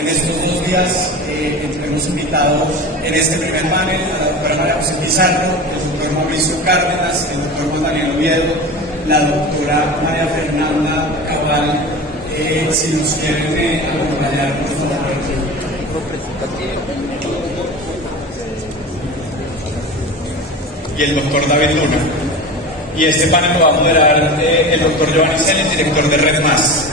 En estos 2 días hemos invitado en este primer panel a la doctora María José Pizarro, el doctor Mauricio Cárdenas, el doctor Juan Daniel Oviedo, la doctora María Fernanda Cabal, si nos quieren acompañar, por favor. Y el doctor David Luna. Y este panel lo va a moderar el doctor Giovanni Celis, director de Red Más.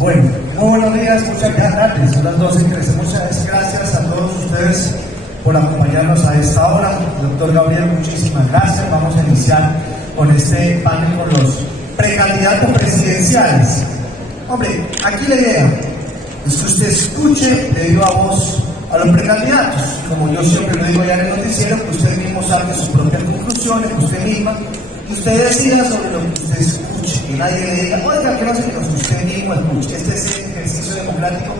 Bueno, muy buenos días, muchas gracias. Son las 12:13. Muchas gracias a todos ustedes por acompañarnos a esta hora. Doctor Gabriel, muchísimas gracias. Vamos a iniciar con este panel con los precandidatos presidenciales. Hombre, aquí la idea es que usted escuche de viva voz a los precandidatos. Como yo siempre lo digo ya en el noticiero, que usted mismo saque sus propias conclusiones, usted misma, y usted decida sobre lo que usted escuche, que nadie le diga, oiga, que no sé, que usted mismo escuche. Este ejercicio democrático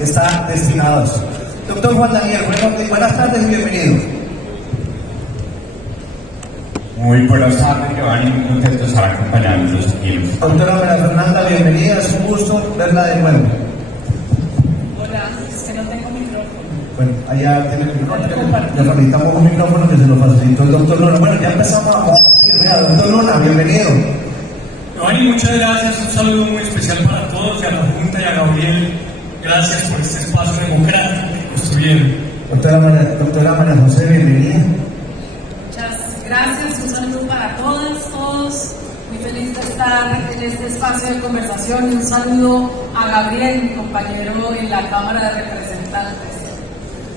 está destinado a eso. Doctor Juan Daniel, buenas tardes y bienvenido. Muy buenas tardes, Giovanni, muy contento de estar acompañándonos aquí. Doctora María Fernanda, bienvenida, es un gusto verla de nuevo. Hola, es que no tengo micrófono. Bueno, allá tiene el micrófono, le facilitamos un micrófono que se lo facilitó el doctor Luna. Bueno, ya empezamos a compartir, vea, doctor Luna, bienvenido. Giovanni, muchas gracias, un saludo muy especial para todos y a la Junta y a Gabriel, gracias por este espacio democrático que construyeron. Doctora María José, bienvenida. Muchas gracias, un saludo para todos, muy feliz de estar en este espacio de conversación y un saludo a Gabriel, mi compañero en la Cámara de Representantes.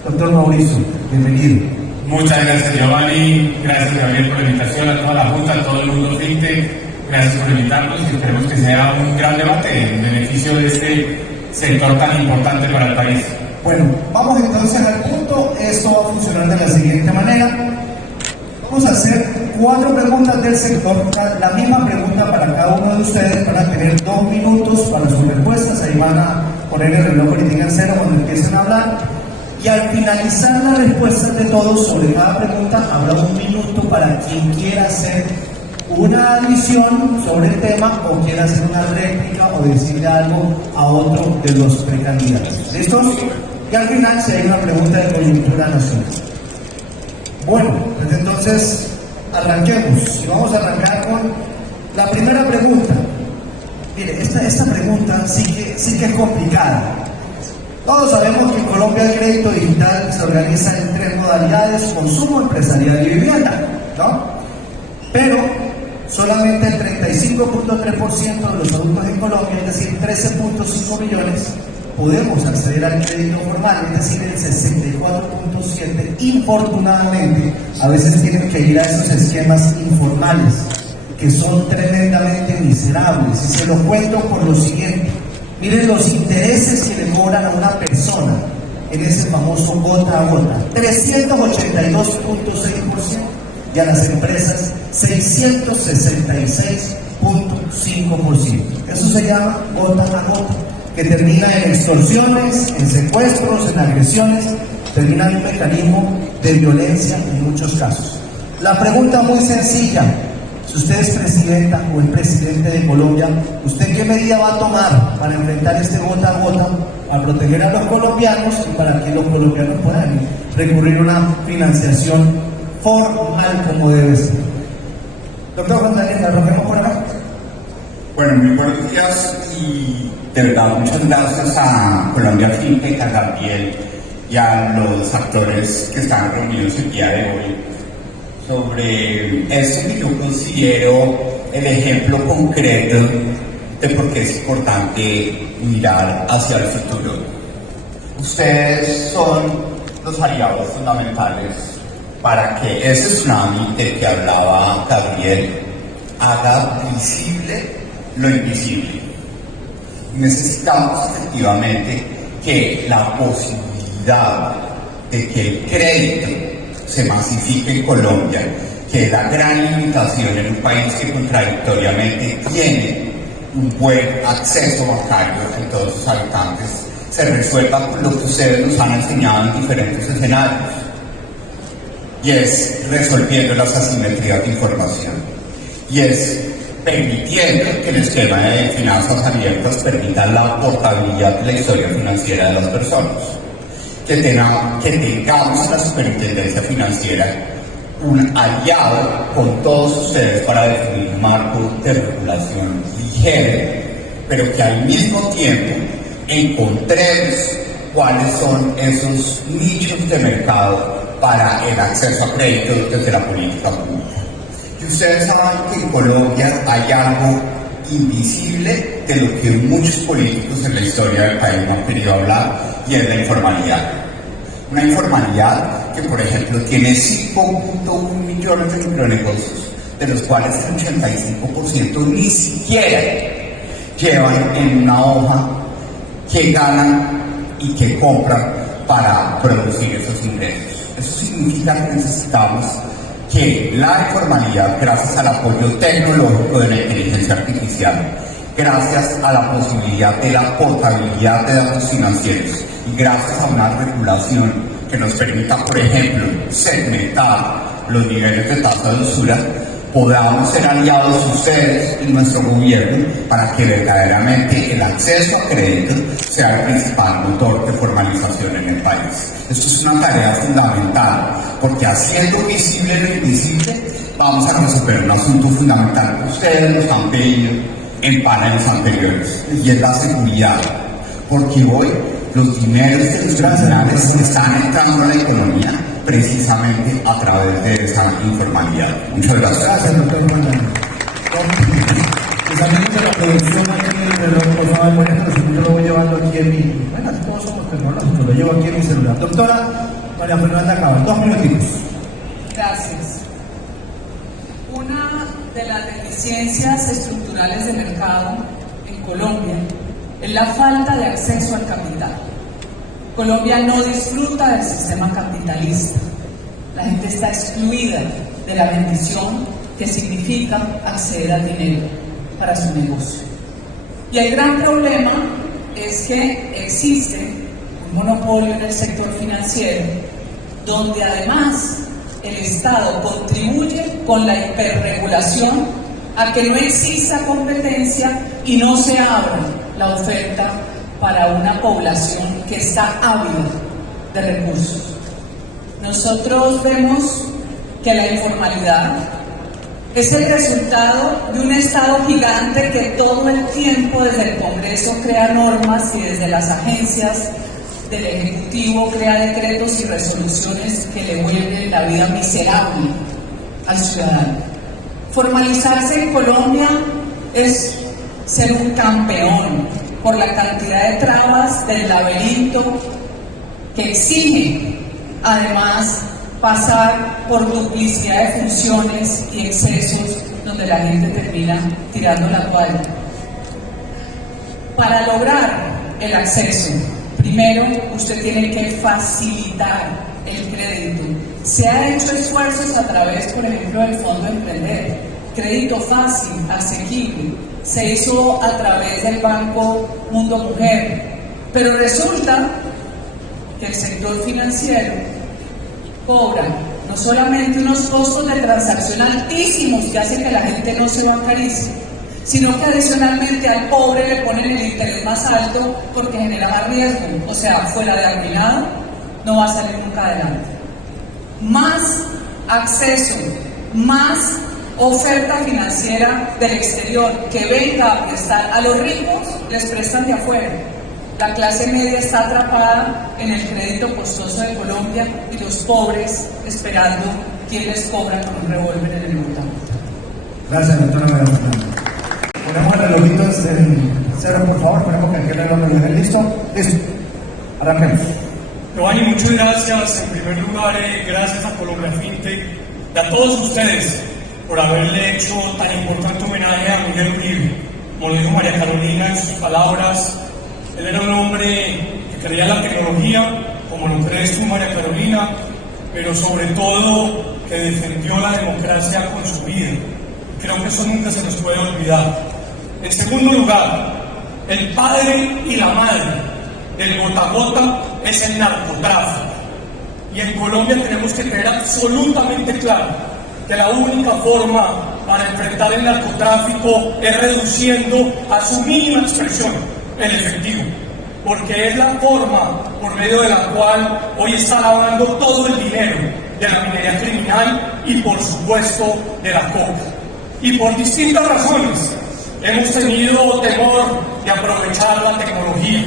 Doctor Mauricio, bienvenido. Muchas gracias, Giovanni, gracias, Gabriel, por la invitación, a toda la Junta, a todo el mundo FinTech, gracias por invitarnos y esperemos que sea un gran debate en beneficio de este sector tan importante para el país. Bueno, vamos entonces al punto. Esto va a funcionar de la siguiente manera. Vamos a hacer 4 preguntas del sector, la misma pregunta para cada uno de ustedes, van a tener 2 minutos para sus respuestas, ahí van a poner el reloj ahorita en cero cuando empiecen a hablar, y al finalizar las respuestas de todos sobre cada pregunta, habrá 1 minuto para quien quiera hacer una adición sobre el tema o quiera hacer una réplica o decirle algo a otro de los precandidatos. ¿Listos? Y al final si hay una pregunta de coyuntura nacional. Bueno, pues entonces arranquemos. Y vamos a arrancar con la primera pregunta. Mire, esta pregunta sí que es complicada. Todos sabemos que en Colombia el crédito digital se organiza en 3 modalidades: consumo, empresarial y vivienda, ¿no? Pero solamente el 35.3% de los adultos en Colombia, es decir, 13.5 millones, podemos acceder al crédito formal, es decir, el 64.7%, infortunadamente, a veces tienen que ir a esos esquemas informales, que son tremendamente miserables. Y se lo cuento por lo siguiente. Miren los intereses que le cobran a una persona en ese famoso gota a gota: 382.6%, y a las empresas 666.5%. Eso se llama gota a gota, que termina en extorsiones, en secuestros, en agresiones, termina en un mecanismo de violencia en muchos casos. La pregunta muy sencilla: si usted es presidenta o el presidente de Colombia, ¿usted qué medida va a tomar para enfrentar este gota a gota, a proteger a los colombianos y para que los colombianos puedan recurrir a una financiación formal como debe ser? Doctor Juan Daniel, ¿arranquemos por acá? Bueno, muy buenos días y de verdad muchas gracias a Colombia FinTech, a Gabriel y a los actores que están reunidos el día de hoy sobre eso que yo considero el ejemplo concreto de por qué es importante mirar hacia el futuro. Ustedes son los aliados fundamentales para que ese tsunami del que hablaba Gabriel haga visible lo invisible. Necesitamos efectivamente que la posibilidad de que el crédito se masifique en Colombia, que es la gran limitación en un país que contradictoriamente tiene un buen acceso bancario de todos sus habitantes, se resuelva con lo que ustedes nos han enseñado en diferentes escenarios, y es resolviendo las asimetrías de información, y es permitiendo que el esquema de finanzas abiertas permita la portabilidad de la historia financiera de las personas, que tengamos en la superintendencia financiera un aliado con todos ustedes para definir un marco de regulación ligero, pero que al mismo tiempo encontremos cuáles son esos nichos de mercado para el acceso a crédito desde la política pública. Y ustedes saben que en Colombia hay algo invisible de lo que muchos políticos en la historia del país no han querido hablar, y es la informalidad. Una informalidad que, por ejemplo, tiene 5.1 millones de micronegocios, de los cuales el 85% ni siquiera llevan en una hoja que ganan y que compran para producir esos ingresos. Eso significa que necesitamos que la informalidad, gracias al apoyo tecnológico de la inteligencia artificial, gracias a la posibilidad de la portabilidad de datos financieros y gracias a una regulación que nos permita, por ejemplo, segmentar los niveles de tasa de usura, podamos ser aliados ustedes y nuestro gobierno para que verdaderamente el acceso a crédito sea el principal motor de formalización en el país. Esto es una tarea fundamental, porque haciendo visible lo invisible vamos a resolver un asunto fundamental que ustedes nos han pedido en paneles anteriores, y es la seguridad, porque hoy los dineros de los nacionales están entrando a la economía precisamente a través de esa informalidad. Muchas gracias. Gracias, doctor Maldonado. Mis amigos de la producción aquí en el reloj, por favor, bueno, yo lo voy llevando aquí en mi... Bueno, todos somos tecnológicos, lo llevo aquí en mi celular. Doctora María Fernanda Cabal, 2 minutitos. Gracias. Una de las deficiencias estructurales de mercado en Colombia es la falta de acceso al capital. Colombia no disfruta del sistema capitalista. La gente está excluida de la bendición que significa acceder al dinero para su negocio. Y el gran problema es que existe un monopolio en el sector financiero, donde además el Estado contribuye con la hiperregulación a que no exista competencia y no se abra la oferta para una población que está ávida de recursos. Nosotros vemos que la informalidad es el resultado de un Estado gigante que todo el tiempo desde el Congreso crea normas y desde las agencias del Ejecutivo crea decretos y resoluciones que le vuelven la vida miserable al ciudadano. Formalizarse en Colombia es ser un campeón por la cantidad de trabas del laberinto que exige, además, pasar por duplicidad de funciones y excesos donde la gente termina tirando la toalla. Para lograr el acceso, primero usted tiene que facilitar el crédito. Se han hecho esfuerzos a través, por ejemplo, del Fondo Emprender, crédito fácil, asequible. Se hizo a través del Banco Mundo Mujer, pero resulta que el sector financiero cobra no solamente unos costos de transacción altísimos que hacen que la gente no se bancarice, sino que adicionalmente al pobre le ponen el interés más alto porque genera más riesgo, o sea, fuera de alquilado no va a salir nunca adelante. Más acceso, más oferta financiera del exterior que venga a prestar a los ricos, les prestan de afuera. La clase media está atrapada en el crédito costoso de Colombia y los pobres esperando quién les cobra con un revólver en el botón. Gracias, doctora María Fernanda. Tenemos el relojito en cero, por favor. Ponemos que aquí el reloj lo dejen listo. Listo. Arranquemos. Giovanni, muchas gracias. En primer lugar, gracias a Colombia FinTech y a todos ustedes por haberle hecho tan importante homenaje a Miguel Uribe. Como lo dijo María Carolina en sus palabras, él era un hombre que creía en la tecnología, como lo crees tú, María Carolina, pero sobre todo que defendió la democracia con su vida. Creo que eso nunca se nos puede olvidar. En segundo lugar, el padre y la madre del gota a gota es el narcotráfico. Y en Colombia tenemos que tener absolutamente claro que la única forma para enfrentar el narcotráfico es reduciendo a su mínima expresión el efectivo, porque es la forma por medio de la cual hoy está lavando todo el dinero de la minería criminal y por supuesto de la coca. Y por distintas razones hemos tenido temor de aprovechar la tecnología.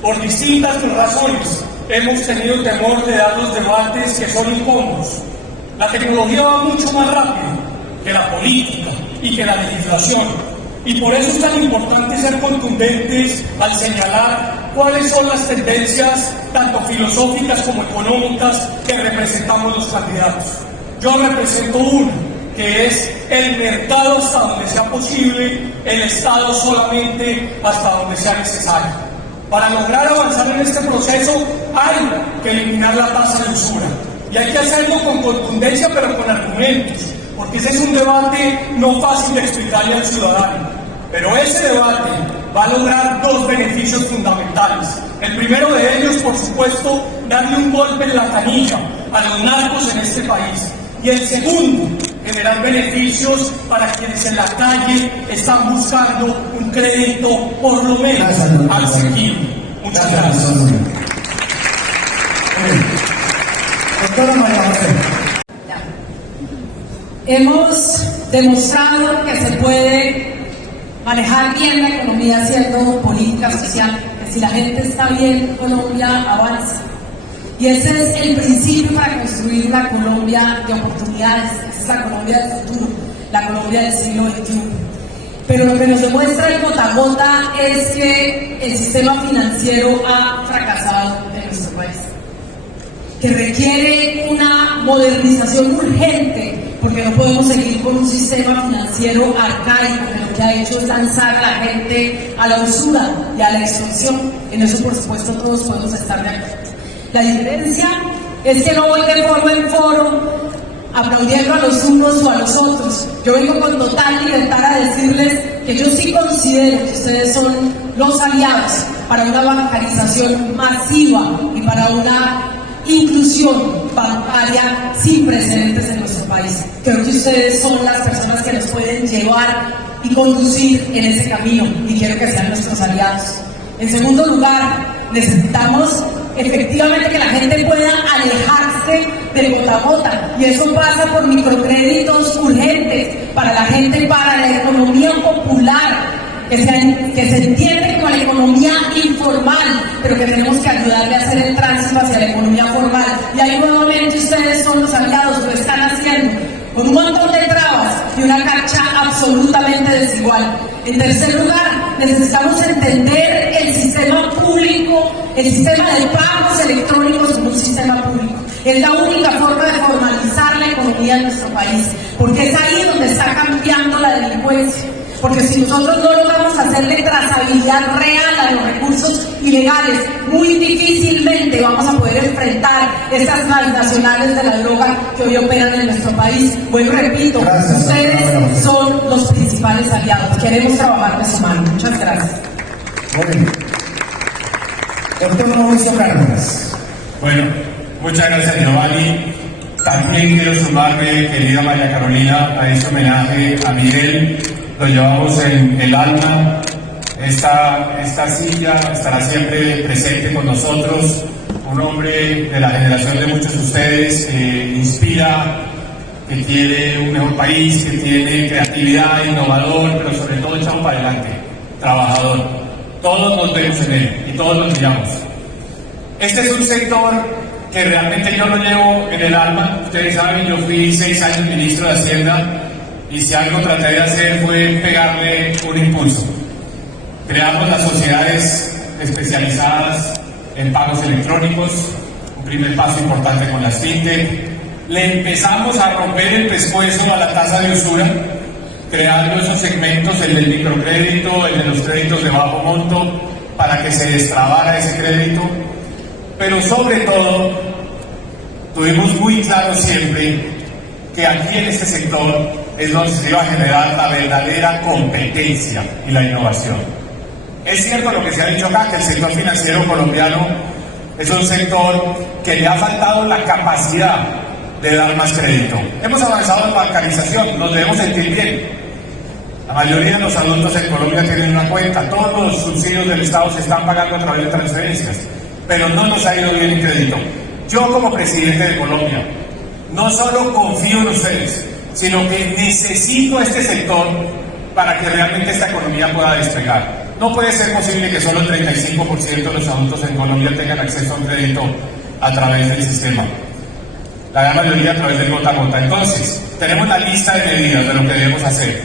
Por distintas razones hemos tenido temor de dar los debates que son incómodos. La tecnología va mucho más rápido que la política y que la legislación. Y por eso es tan importante ser contundentes al señalar cuáles son las tendencias, tanto filosóficas como económicas, que representamos los candidatos. Yo represento uno, que es el mercado hasta donde sea posible, el Estado solamente hasta donde sea necesario. Para lograr avanzar en este proceso hay que eliminar la tasa de usura. Y hay que hacerlo con contundencia, pero con argumentos, porque ese es un debate no fácil de explicarle al ciudadano. Pero ese debate va a lograr dos beneficios fundamentales. El primero de ellos, por supuesto, darle un golpe en la canilla a los narcos en este país. Y el segundo, generar beneficios para quienes en la calle están buscando un crédito por lo menos asequible. Muchas gracias. Doctora María José. Hemos demostrado que se puede manejar bien la economía haciendo política social, que si la gente está bien, Colombia avanza. Y ese es el principio para construir una Colombia de oportunidades. Esa es la Colombia del futuro, la Colombia del siglo XXI. Pero lo que nos demuestra el gota a gota es que el sistema financiero ha fracasado en nuestro país, que requiere una modernización urgente, porque no podemos seguir con un sistema financiero arcaico que lo que ha hecho es lanzar a la gente a la usura y a la extorsión. En eso, por supuesto, todos podemos estar de acuerdo. La diferencia es que no voy de foro en foro aplaudiendo a los unos o a los otros. Yo vengo con total libertad a decirles que yo sí considero que ustedes son los aliados para una bancarización masiva y para una inclusión bancaria sin precedentes en nuestro país. Creo que ustedes son las personas que nos pueden llevar y conducir en ese camino y quiero que sean nuestros aliados. En segundo lugar, necesitamos efectivamente que la gente pueda alejarse del gota a gota, y eso pasa por microcréditos urgentes para la gente, para la economía popular, que se entiende como la economía informal, pero que tenemos que ayudarle a hacer el tránsito hacia la economía formal. Y ahí nuevamente ustedes son los aliados, lo están haciendo con un montón de trabas y una cancha absolutamente desigual. En tercer lugar, necesitamos entender el sistema público, el sistema de pagos electrónicos como un sistema público. Es la única forma de formalizar la economía en nuestro país, porque es ahí donde está cambiando la delincuencia. Porque si nosotros no logramos hacerle trazabilidad real a los recursos ilegales, muy difícilmente vamos a poder enfrentar estas transnacionales de la droga que hoy operan en nuestro país. Bueno, repito, ustedes son los principales aliados. Queremos trabajar de su mano. Muchas gracias. Muy bien. Doctor Mauricio Cárdenas. Bueno, muchas gracias, Giovanni. También quiero sumarme, querida María Carolina, a este homenaje a Miguel. Lo llevamos en el alma. Esta silla estará siempre presente con nosotros. Un hombre de la generación de muchos de ustedes que inspira, que quiere un mejor país, que tiene creatividad, innovador, pero sobre todo echado para adelante, trabajador. Todos nos vemos en él y todos lo miramos. Este es un sector que realmente yo lo llevo en el alma. Ustedes saben, yo fui 6 años ministro de Hacienda y si algo traté de hacer fue pegarle un impulso. Creamos las sociedades especializadas en pagos electrónicos, un primer paso importante con las fintech. Le empezamos a romper el pescuezo a la tasa de usura, creando esos segmentos, el del microcrédito, el de los créditos de bajo monto, para que se destrabara ese crédito. Pero sobre todo, tuvimos muy claro siempre que aquí en este sector es donde se iba a generar la verdadera competencia y la innovación. Es cierto lo que se ha dicho acá, que el sector financiero colombiano es un sector que le ha faltado la capacidad de dar más crédito. Hemos avanzado en bancarización, nos debemos sentir bien. La mayoría de los adultos en Colombia tienen una cuenta, todos los subsidios del Estado se están pagando a través de transferencias, pero no nos ha ido bien en crédito. Yo como presidente de Colombia, no solo confío en ustedes, sino que necesito este sector para que realmente esta economía pueda despegar. No puede ser posible que solo el 35% de los adultos en Colombia tengan acceso a un crédito a través del sistema. La gran mayoría a través del gota a gota. Entonces, tenemos la lista de medidas de lo que debemos hacer.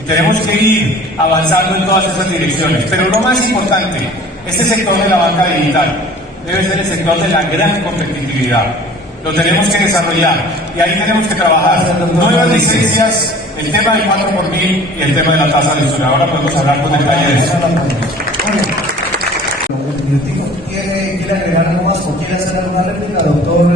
Y tenemos que ir avanzando en todas esas direcciones. Pero lo más importante, este sector de la banca digital debe ser el sector de la gran competitividad. Lo tenemos que desarrollar y ahí tenemos que trabajar. Nuevas licencias, el tema del 4x1000 y el tema de la tasa de usura. Ahora podemos hablar con detalle de eso. ¿Quiere agregar algo más o quiere hacer alguna réplica, doctor?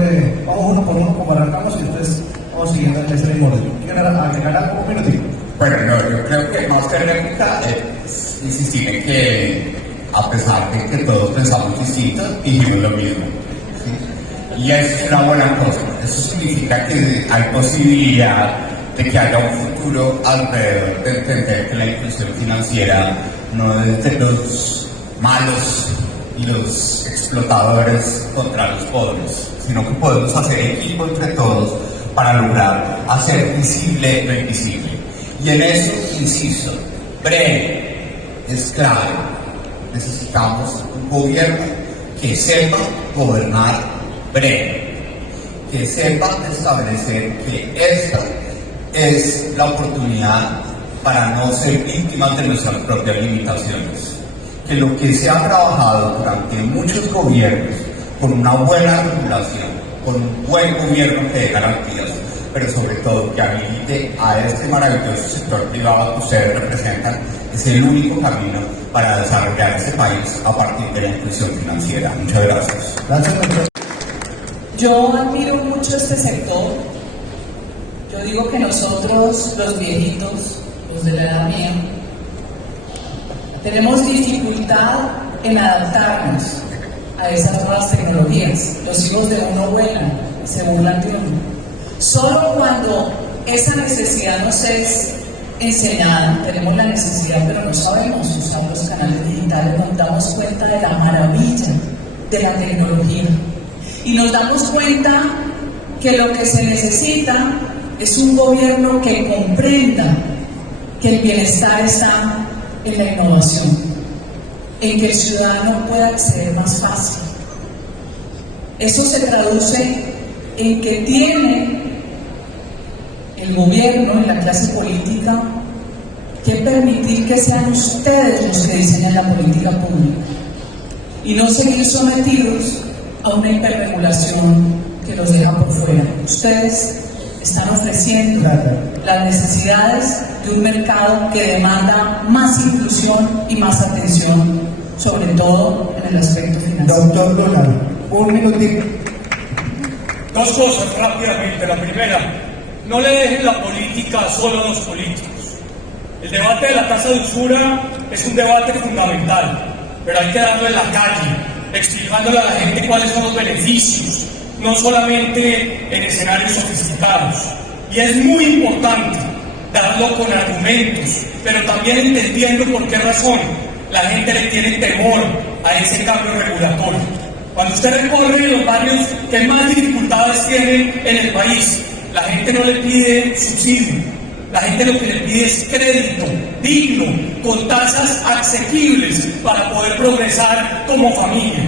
Vamos uno por uno como arrancamos y después vamos siguiendo el mismo orden. ¿Quiere agregar algo? Un minutito. Bueno, no, yo creo que más que réplica es insistir en que a pesar de que todos pensamos distinto, dijimos lo mismo. ¿Sí? Y eso es una buena cosa. Eso significa que hay posibilidad de que haya un futuro alrededor de entender que la inclusión financiera no es de los malos y los explotadores contra los pobres, sino que podemos hacer equipo entre todos para lograr hacer visible lo invisible. Y en eso, insisto, breve, es clave. Necesitamos un gobierno que sepa gobernar breve, que sepa establecer que esta es la oportunidad para no ser víctimas de nuestras propias limitaciones. Que lo que se ha trabajado durante muchos gobiernos, con una buena regulación, con un buen gobierno que dé garantías, pero sobre todo que habilite a este maravilloso sector privado que ustedes representan, es el único camino para desarrollar este país a partir de la inclusión financiera. Muchas gracias. Gracias, doctor. Yo admiro mucho este sector. Yo digo que nosotros, los viejitos, los de la edad mía, tenemos dificultad en adaptarnos a esas nuevas tecnologías. Los hijos de uno vuelan, se burlan de uno. Solo cuando esa necesidad nos es enseñada, tenemos la necesidad, pero no sabemos usar los canales digitales, nos damos cuenta de la maravilla de la tecnología. Y nos damos cuenta que lo que se necesita es un gobierno que comprenda que el bienestar está en la innovación, en que el ciudadano pueda acceder más fácil. Eso se traduce en que tiene el gobierno y la clase política que permitir que sean ustedes los que diseñen la política pública y no seguir sometidos a una hiperregulación que los deja por fuera. Ustedes están ofreciendo las necesidades de un mercado que demanda más inclusión y más atención, sobre todo en el aspecto financiero. Doctor Donald, un minutito. Dos cosas rápidamente. La primera, no le dejen la política solo a los políticos. El debate de la tasa de usura es un debate fundamental, pero hay que darlo en la calle, explicándole a la gente cuáles son los beneficios, no solamente en escenarios sofisticados. Y es muy importante darlo con argumentos, pero también entendiendo por qué razón la gente le tiene temor a ese cambio regulatorio. Cuando usted recorre los barrios que más dificultades tienen en el país, la gente no le pide subsidio, la gente lo que le pide es crédito digno, con tasas asequibles para poder progresar como familia.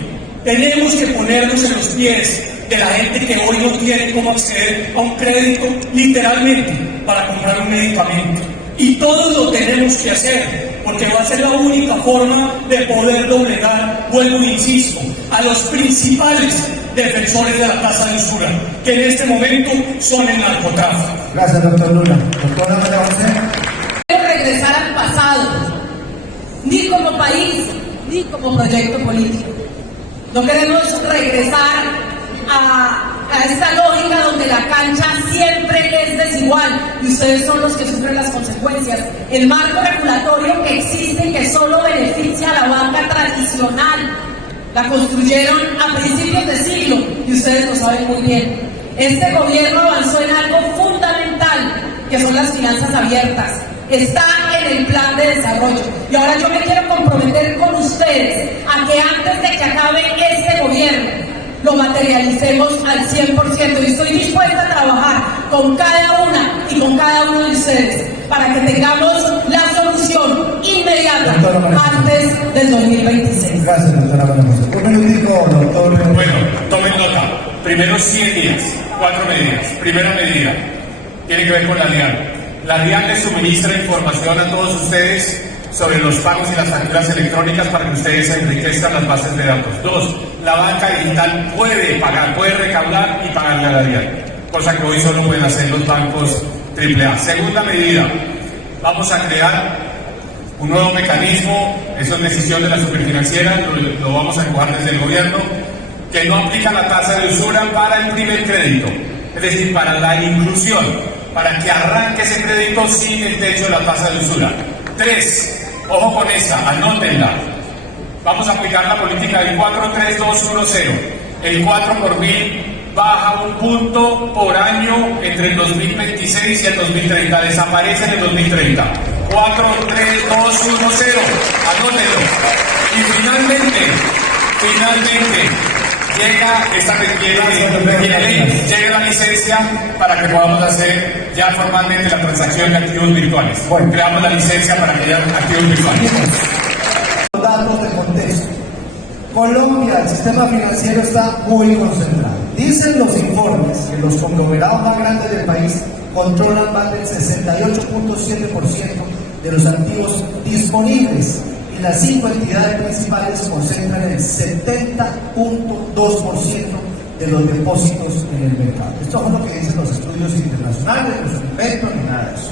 Tenemos que ponernos en los pies de la gente que hoy no tiene cómo acceder a un crédito literalmente para comprar un medicamento. Y todos lo tenemos que hacer, porque va a ser la única forma de poder doblegar, vuelvo e insisto, a los principales defensores de la tasa de usura, que en este momento son el narcotráfico. Gracias, doctor Luna. Doctora María José. Regresar al pasado, ni como país, ni como proyecto político. No queremos regresar a esta lógica donde la cancha siempre es desigual y ustedes son los que sufren las consecuencias. El marco regulatorio que existe, que solo beneficia a la banca tradicional, la construyeron a principios de siglo y ustedes lo saben muy bien. Este gobierno avanzó en algo fundamental, que son las finanzas abiertas. Está en el plan de desarrollo. Y ahora yo me quiero comprometer con ustedes a que antes de que acabe este gobierno, lo materialicemos al 100%. Y estoy dispuesta a trabajar con cada una y con cada uno de ustedes para que tengamos la solución inmediata antes del 2026. Gracias, doctora María José. Un minutico, doctor. Bueno, tomen nota. Primero 100 días, 4 medidas. Primera medida tiene que ver con la DIAN. La DIAN les suministra información a todos ustedes sobre los pagos y las facturas electrónicas para que ustedes enriquezcan las bases de datos. 2. La banca digital puede pagar, puede recaudar y pagarle a la DIAN, cosa que hoy solo pueden hacer los bancos AAA. Segunda medida, vamos a crear un nuevo mecanismo, eso es decisión de la superfinanciera, lo vamos a empujar desde el gobierno, que no aplica la tasa de usura para el primer crédito, es decir, para la inclusión, para que arranque ese crédito sin el techo de la tasa de usura. 3. Ojo con esta, anótenla. Vamos a aplicar la política del 4-3-2-1-0. El 4 por mil baja un punto por año entre el 2026 y el 2030. Desaparece en el 2030. 4, 3, 2, 1, 0. Anótenlo. Y finalmente, llega la licencia para que podamos hacer ya formalmente la transacción de activos virtuales. Bueno. Creamos la licencia para que haya activos virtuales. Los datos de contexto. Colombia, el sistema financiero está muy concentrado. Dicen los informes que los conglomerados más grandes del país controlan más del 68.7% de los activos disponibles. Y las 5 entidades principales concentran el 70.2% de los depósitos en el mercado. Esto es lo que dicen los estudios internacionales, no es un invento ni nada de eso.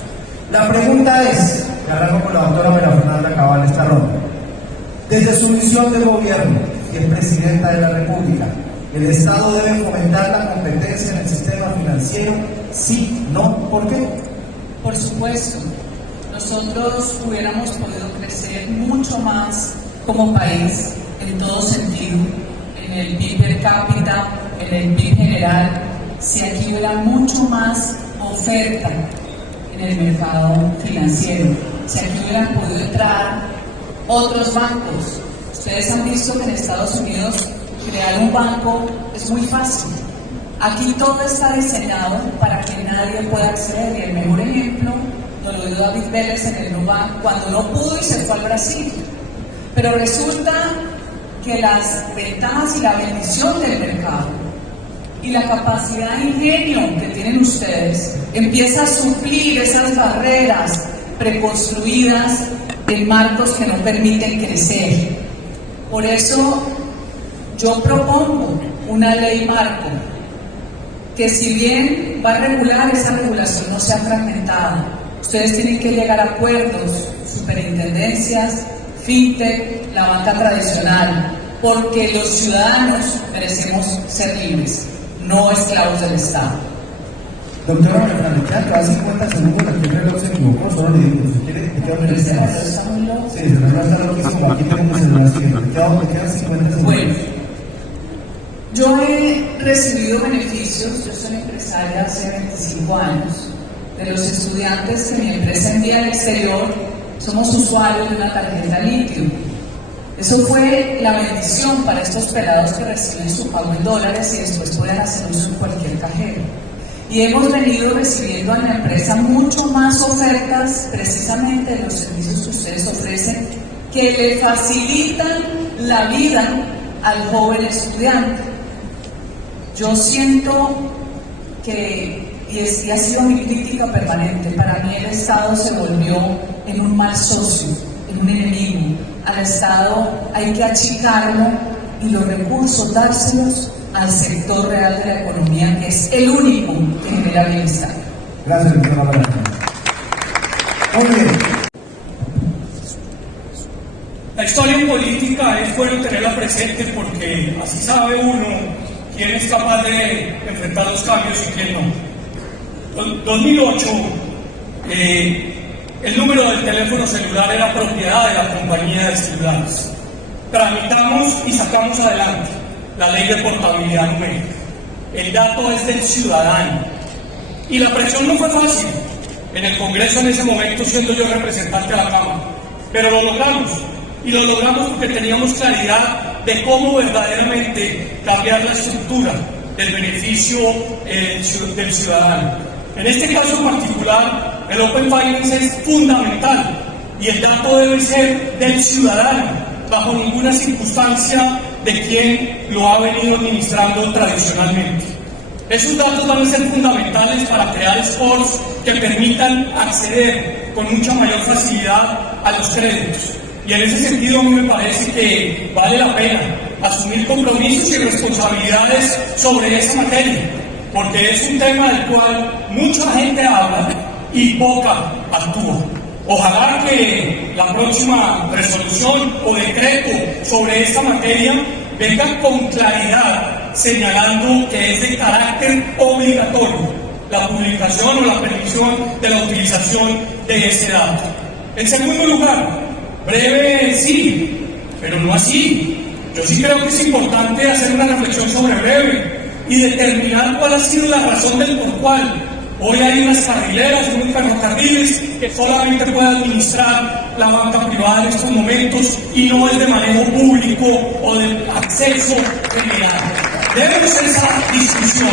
La pregunta es, y arranco con la doctora María Fernanda Cabal esta ronda, desde su misión de gobierno y es presidenta de la República, ¿el Estado debe fomentar la competencia en el sistema financiero? Sí, no, ¿por qué? Por supuesto, nosotros hubiéramos podido crecer mucho más como país en todo sentido, en el PIB per cápita, en el PIB general, si aquí hubiera mucho más oferta en el mercado financiero, si aquí hubieran podido entrar otros bancos. Ustedes han visto que en Estados Unidos crear un banco es muy fácil. Aquí todo está diseñado para que nadie pueda acceder, y el mejor ejemplo nos lo dio David Vélez en el Nubank cuando no pudo y se fue al Brasil. Pero resulta que las ventajas y la bendición del mercado y la capacidad de ingenio que tienen ustedes empieza a suplir esas barreras preconstruidas en marcos que no permiten crecer. Por eso yo propongo una ley marco que, si bien va a regular, esa regulación no sea fragmentada. Ustedes tienen que llegar a acuerdos, superintendencias, fintech, la banca tradicional, porque los ciudadanos merecemos ser libres, no esclavos del Estado. Doctora María Fernanda, quedan 50 segundos, aquí el reloj se equivocó, solo le digo, si quiere, te quedan ¿El 30 celular más. está muy loco? Sí, el celular está loquísimo, aquí tengo mi celular siguiente, te quedan 50 segundos. Bueno, yo he recibido beneficios, yo soy empresaria hace 25 años, de los estudiantes que mi empresa envía al exterior. Somos usuarios de una tarjeta litio. Eso fue la bendición para estos pelados que reciben su pago en dólares y después pueden hacer uso en cualquier cajero. Y hemos venido recibiendo en la empresa mucho más ofertas precisamente de los servicios que ustedes ofrecen, que le facilitan la vida al joven estudiante. Yo siento que, y ha sido mi crítica permanente, para mí el Estado se volvió en un mal socio, en un enemigo. Al Estado hay que achicarlo y los recursos dárselos al sector real de la economía, que es el único que genera bienestar. Gracias, doctor Manuel. Muy bien. La historia política es bueno tenerla presente porque así sabe uno quién es capaz de enfrentar los cambios y quién no. 2008, el número del teléfono celular era propiedad de la compañía de celulares. Tramitamos y sacamos adelante la ley de portabilidad numérica. El dato es del ciudadano. Y la presión no fue fácil. En el Congreso en ese momento, siendo yo representante de la Cámara. Pero lo logramos. Y lo logramos porque teníamos claridad de cómo verdaderamente cambiar la estructura del beneficio del ciudadano. En este caso particular, el Open Finance es fundamental y el dato debe ser del ciudadano, bajo ninguna circunstancia de quien lo ha venido administrando tradicionalmente. Esos datos van a ser fundamentales para crear scores que permitan acceder con mucha mayor facilidad a los créditos. Y en ese sentido a mí me parece que vale la pena asumir compromisos y responsabilidades sobre esa materia, porque es un tema del cual mucha gente habla y poca actúa. Ojalá que la próxima resolución o decreto sobre esta materia venga con claridad señalando que es de carácter obligatorio la publicación o la permisión de la utilización de ese dato. En segundo lugar, breve sí, pero no así. Yo sí creo que es importante hacer una reflexión sobre breve y determinar cuál ha sido la razón del por cual hoy hay unas carrileras, unos ferrocarriles que solamente puede administrar la banca privada en estos momentos y no es de manejo público o de acceso general. Debemos esa discusión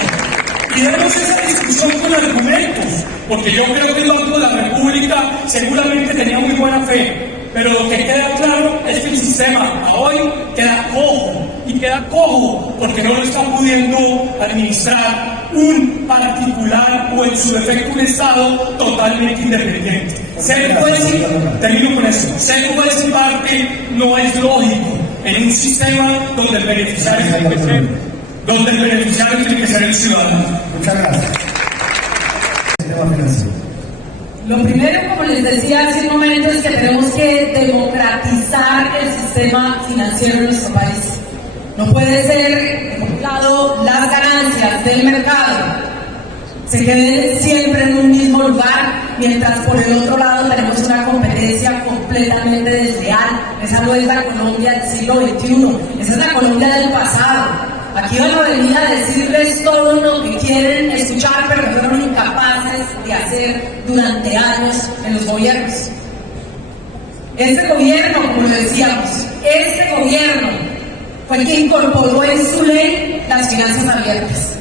y debemos esa discusión con argumentos, porque yo creo que el Banco de la República seguramente tenía muy buena fe. Pero lo que queda claro es que el sistema a hoy queda cojo, y queda cojo porque no lo está pudiendo administrar un particular o en su defecto un Estado totalmente independiente. Termino con esto. Ser juez y parte no es lógico en un sistema donde el beneficiario tiene que ser el ciudadano. Muchas gracias. Sistema financiero. Lo primero, como les decía hace un momento, es que tenemos que democratizar el sistema financiero de nuestro país. No puede ser, por un lado, las ganancias del mercado se queden siempre en un mismo lugar, mientras por el otro lado tenemos una competencia completamente desleal. Esa no es la Colombia del siglo XXI, esa es la Colombia del pasado. Aquí van a venir a decirles todo lo que quieren escuchar, pero que fueron incapaces de hacer durante años en los gobiernos. Este gobierno, como lo decíamos, este gobierno fue el que incorporó en su ley las finanzas abiertas.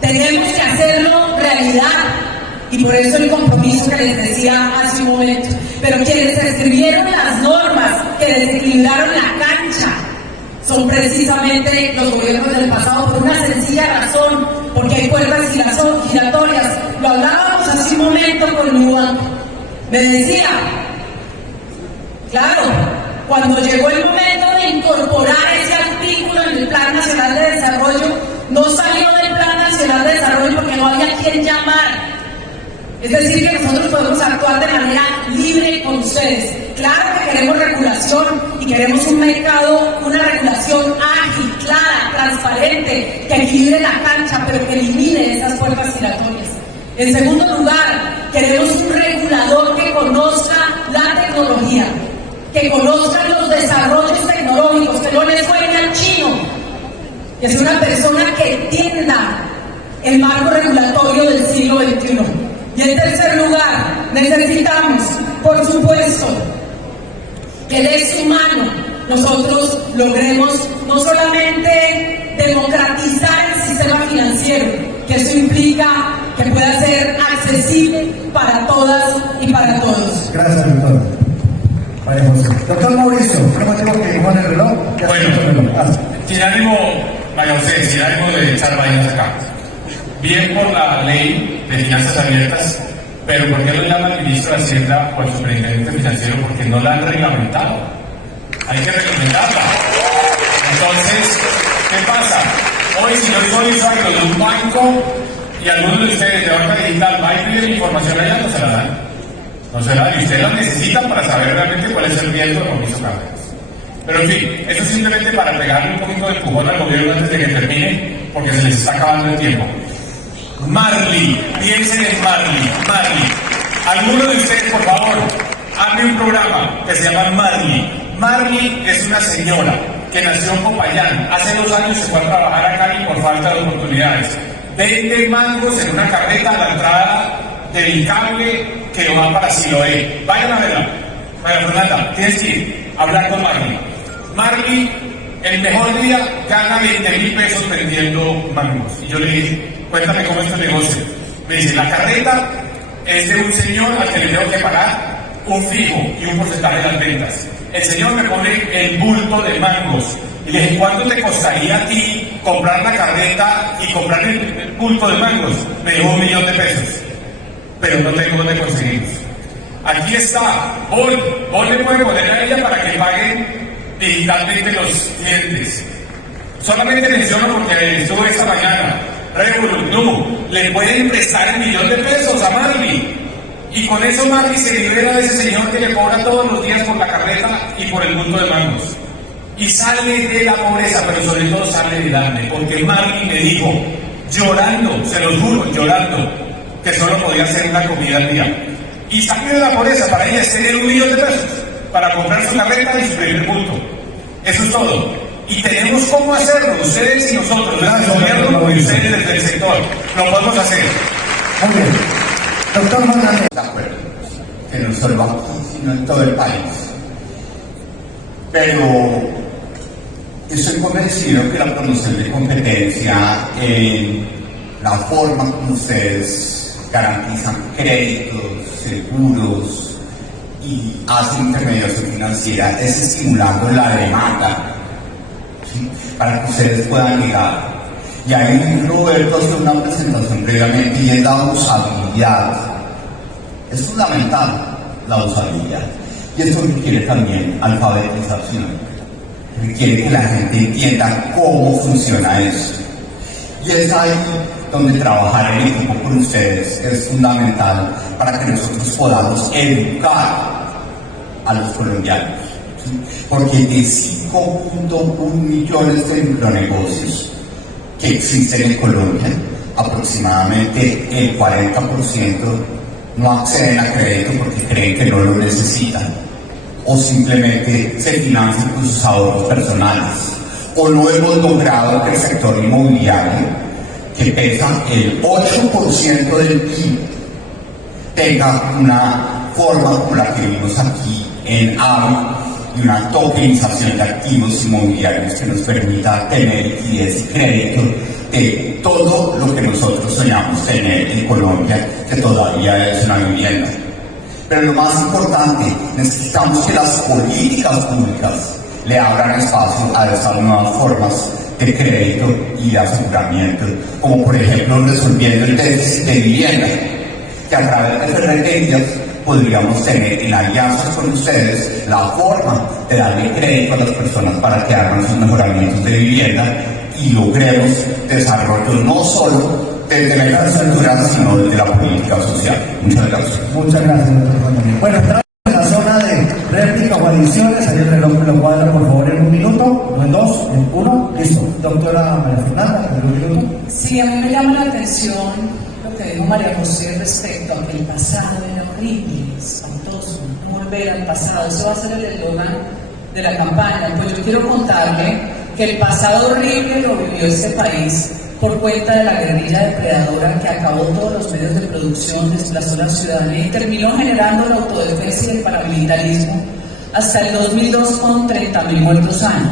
Tenemos que hacerlo realidad y por eso el compromiso que les decía hace un momento. Pero quienes escribieron las normas que desequilibraron la cancha son precisamente los gobiernos del pasado, por una sencilla razón, porque hay puertas giratorias. Lo hablábamos hace un momento con mi banco. Me decía, claro, cuando llegó el momento de incorporar ese artículo en el Plan Nacional de Desarrollo, no salió del Plan Nacional de Desarrollo porque no había quien llamar. Es decir, que nosotros podemos actuar de manera libre con ustedes. Claro que queremos regulación y queremos un mercado, una regulación ágil, clara, transparente, que equilibre la cancha, pero que elimine esas puertas giratorias. En segundo lugar, queremos un regulador que conozca la tecnología, que conozca los desarrollos tecnológicos, que no le suene al chino, que sea una persona que entienda el marco regulatorio del siglo XXI. Y en tercer lugar, necesitamos, por supuesto, que de su mano nosotros logremos no solamente democratizar el sistema financiero, que eso implica que pueda ser accesible para todas y para todos. Gracias, doctor. María José. Doctor Mauricio, ¿cómo tengo que poner el reloj? Bueno, sin ánimo vaya usted, si hay algo de echar vainas acá. Bien por la ley de finanzas abiertas, pero ¿por qué lo llama el ministro de Hacienda o el superintendente financiero? Porque no la han reglamentado. Hay que reglamentarla. Entonces, ¿qué pasa? Hoy, si yo soy usuario de un banco y algunos de ustedes de banca digital va a pedir información allá, no se la dan. No se la dan y ustedes la necesitan para saber realmente cuál es el riesgo de Mauricio Cárdenas. Pero en fin, eso es simplemente para pegarle un poquito de empujón al gobierno antes de que termine, porque se les está acabando el tiempo. Marley, piensen en Marley. Algunos de ustedes, por favor, hagan un programa que se llama Marley. Marley es una señora que nació en Popayán. Hace 2 años se fue a trabajar a Cali por falta de oportunidades. Vende mangos en una carreta a la entrada del cable que va para Siloé. Vayan a verla. María Fernanda, tienes que ir a hablar con Marley. Marley, el mejor día, gana 20.000 pesos vendiendo mangos. Y yo le dije, cuéntame cómo es tu negocio. Me dice, la carreta es de un señor al que le tengo que pagar un fijo y un porcentaje de las ventas. El señor me pone el bulto de mangos. Y le dije, ¿cuánto te costaría a ti comprar la carreta y comprar el bulto de mangos? Me dijo 1.000.000 de pesos. Pero no tengo dónde conseguirlos. Aquí está, Bol le puede poner a ella para que paguen digitalmente los clientes. Solamente menciono porque estuve esta mañana. Revolut, no, le pueden prestar 1.000.000 de pesos a Marley. Y con eso Marley se libera de ese señor que le cobra todos los días por la carreta y por el bulto de mangos. Y sale de la pobreza, pero sobre todo sale del hambre, porque Marley me dijo, llorando, se los juro, llorando, que solo podía hacer una comida al día. Y salió de la pobreza, para ella es tener 1.000.000 de pesos para comprar su carreta y su primer bulto. Eso es todo. Y tenemos cómo hacerlo, ustedes y nosotros, desde el gobierno y ustedes desde el sector. Lo podemos hacer. Muy bien. Doctor Fernández. De acuerdo, que no solo aquí, sino en todo el país. Pero estoy convencido que la promoción de competencia en la forma como ustedes garantizan créditos, seguros y hacen intermediación financiera es estimulando la demanda, ¿sí? Para que ustedes puedan llegar. Y ahí Roberto hizo una presentación previamente y es la usabilidad. Es fundamental la usabilidad. Y esto requiere también alfabetización. Requiere que la gente entienda cómo funciona esto. Y es ahí donde trabajar en equipo con ustedes es fundamental para que nosotros podamos educar a los colombianos. ¿Sí? Porque de 5.1 millones de micronegocios que existen en Colombia, aproximadamente el 40% no acceden a crédito porque creen que no lo necesitan, o simplemente se financian con sus ahorros personales, o no hemos logrado que el sector inmobiliario, que pesa el 8% del PIB, tenga una forma como la que vimos aquí en AVI, y una tokenización de activos inmobiliarios que nos permita tener liquidez y crédito de todo lo que nosotros soñamos tener en Colombia, que todavía es una vivienda. Pero lo más importante, necesitamos que las políticas públicas le abran espacio a esas nuevas formas de crédito y de aseguramiento, como por ejemplo resolviendo el déficit de vivienda, que a través de ferreterías podríamos tener en alianzas con ustedes la forma de darle crédito a las personas para que hagan sus mejoramientos de vivienda y logremos desarrollo no solo desde la infraestructura, sino desde la política social. Muchas gracias. Muchas gracias, doctor Fernández. Bueno, estamos en la zona de réplica o adiciones. Ahí el reloj me lo cuadra, por favor, en 1 minuto, no en 2, en 1. Listo. Doctora María Fernanda, en 1 minuto. Sí, a mí me llama la atención lo que dijo María José respecto a que el pasado era horrible, espantoso, no volver al pasado. Eso va a ser el eslogan de la campaña. Pues yo quiero contarle que el pasado horrible lo vivió este país por cuenta de la guerrilla depredadora que acabó todos los medios de producción, desplazó a la ciudadanía y terminó generando la autodefensa y el paramilitarismo hasta el 2002 con 30.000 muertos años.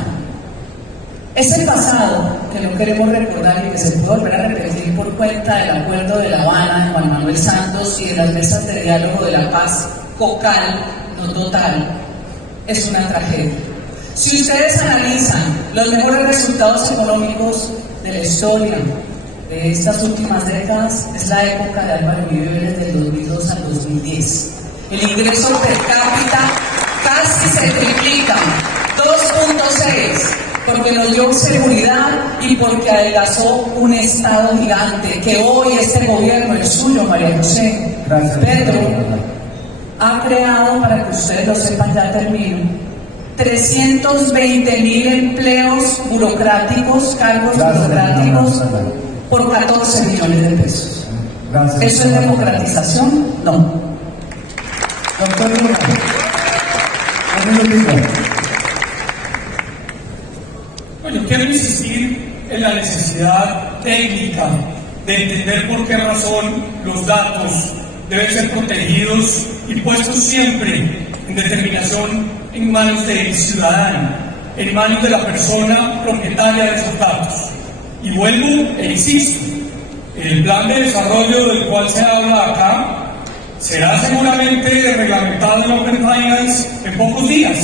Es el pasado que no queremos recordar y que se puede volver a repetir por cuenta del acuerdo de La Habana de Juan Manuel Santos y de las mesas de diálogo de la paz, COCAL, no total. Es una tragedia. Si ustedes analizan los mejores resultados económicos de la historia de estas últimas décadas, es la época de Álvaro Uribe Vélez del 2002 al 2010. El ingreso per cápita casi se triplica, 2.6, porque nos dio seguridad y porque adelgazó un Estado gigante que hoy este gobierno, el suyo, María José, Gracias. Pedro, ha creado, para que ustedes lo sepan, ya termino, 320.000 empleos burocráticos, cargos Gracias, burocráticos, Gracias. por 14 millones de pesos. Gracias. ¿Eso es democratización? No. Doctor Luna, un minutito. Bueno, quiero insistir en la necesidad técnica de entender por qué razón los datos deben ser protegidos y puestos siempre en determinación en manos del ciudadano, en manos de la persona propietaria de esos datos. Y vuelvo e insisto, el plan de desarrollo del cual se habla acá será seguramente reglamentado en Open Finance en pocos días.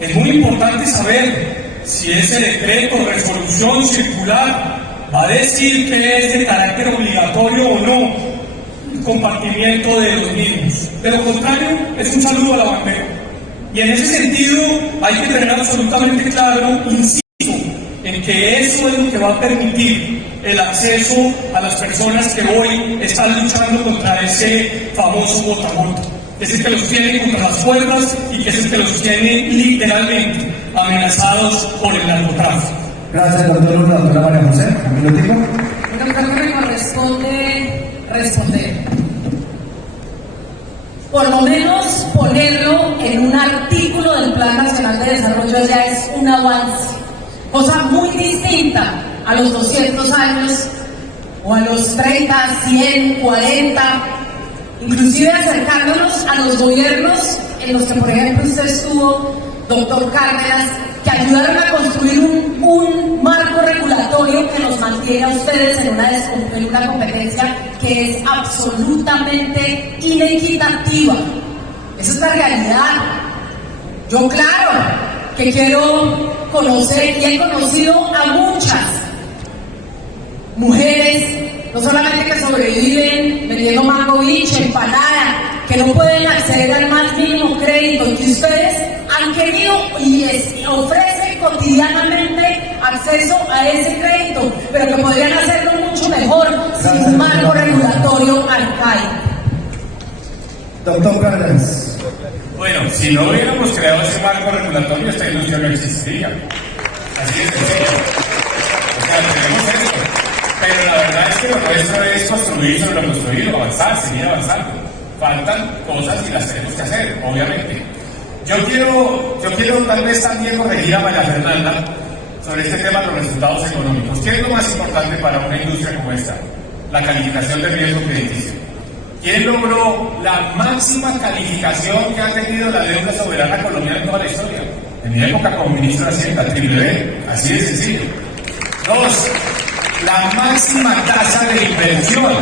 Es muy importante saber si ese decreto, resolución circular, va a decir que es de carácter obligatorio o no el compartimiento de los mismos. De lo contrario, es un saludo a la bandera. Y en ese sentido hay que tener absolutamente claro, insisto, en que eso es lo que va a permitir el acceso a las personas que hoy están luchando contra ese famoso votamoto, que es el que los tiene contra las cuerdas y que es el que los tiene literalmente amenazados por el narcotráfico. Gracias, doctor Luna. Doctora María José, un minutito. Pero creo que me corresponde responder. Por lo menos ponerlo en un artículo del Plan Nacional de Desarrollo ya es un avance, cosa muy distinta a los 200 años o a los 30, 100, 40, inclusive acercándonos a los gobiernos en los que, por ejemplo, usted estuvo, doctor Cárdenas, que ayudaron a construir un marco regulatorio que nos mantiene a ustedes en una competencia que es absolutamente inequitativa. Esa es la realidad. Yo, claro, que quiero conocer y he conocido a muchas mujeres, no solamente que sobreviven vendiendo mango biche, empanada, que no pueden acceder al más mínimo crédito, y que ustedes han querido y les ofrecen cotidianamente acceso a ese crédito, pero que podrían hacerlo mucho mejor sin un marco regulatorio arcaico. Doctor Cárdenas. Bueno, si no hubiéramos creado ese marco regulatorio, esta industria no existiría. Así de sencillo. O sea, tenemos esto. Pero la verdad es que lo nuestro es construir sobre lo construido, avanzar, seguir avanzando. Faltan cosas y las tenemos que hacer, obviamente. Yo quiero tal vez también corregir a María Fernanda sobre este tema de los resultados económicos. ¿Qué es lo más importante para una industria como esta? La calificación de riesgo crediticio. ¿Quién logró la máxima calificación que ha tenido la deuda soberana colombiana en toda la historia? En mi época como ministro de Hacienda, BBB, así de sencillo. 2. La máxima tasa de inversión,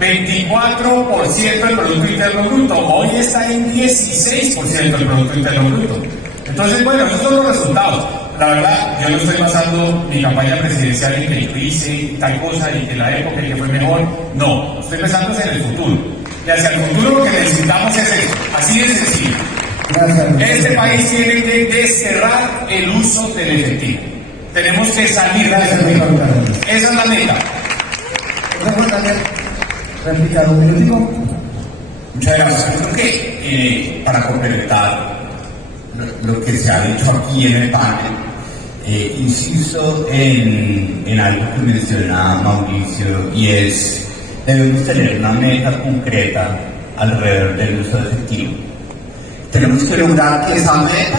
24% del Producto Interno Bruto. Hoy está en 16% del Producto Interno Bruto. Entonces, bueno, esos son los resultados. La verdad, yo no estoy basando mi campaña presidencial en que yo hice tal cosa y que la época en que fue mejor. No, estoy pensando en el futuro. Y hacia el futuro lo que necesitamos es eso, así de sencillo. Gracias. Este país tiene que desterrar el uso del efectivo. Tenemos que salir de Gracias, ese doctor mundo. Cárdenas. Esa es la meta. Doctor Fernández, replicar un minutico. Muchas gracias. Yo creo que para complementar lo que se ha dicho aquí en el panel, insisto en algo que menciona Mauricio, y es: debemos tener una meta concreta alrededor del uso de efectivo. Tenemos que lograr que esa meta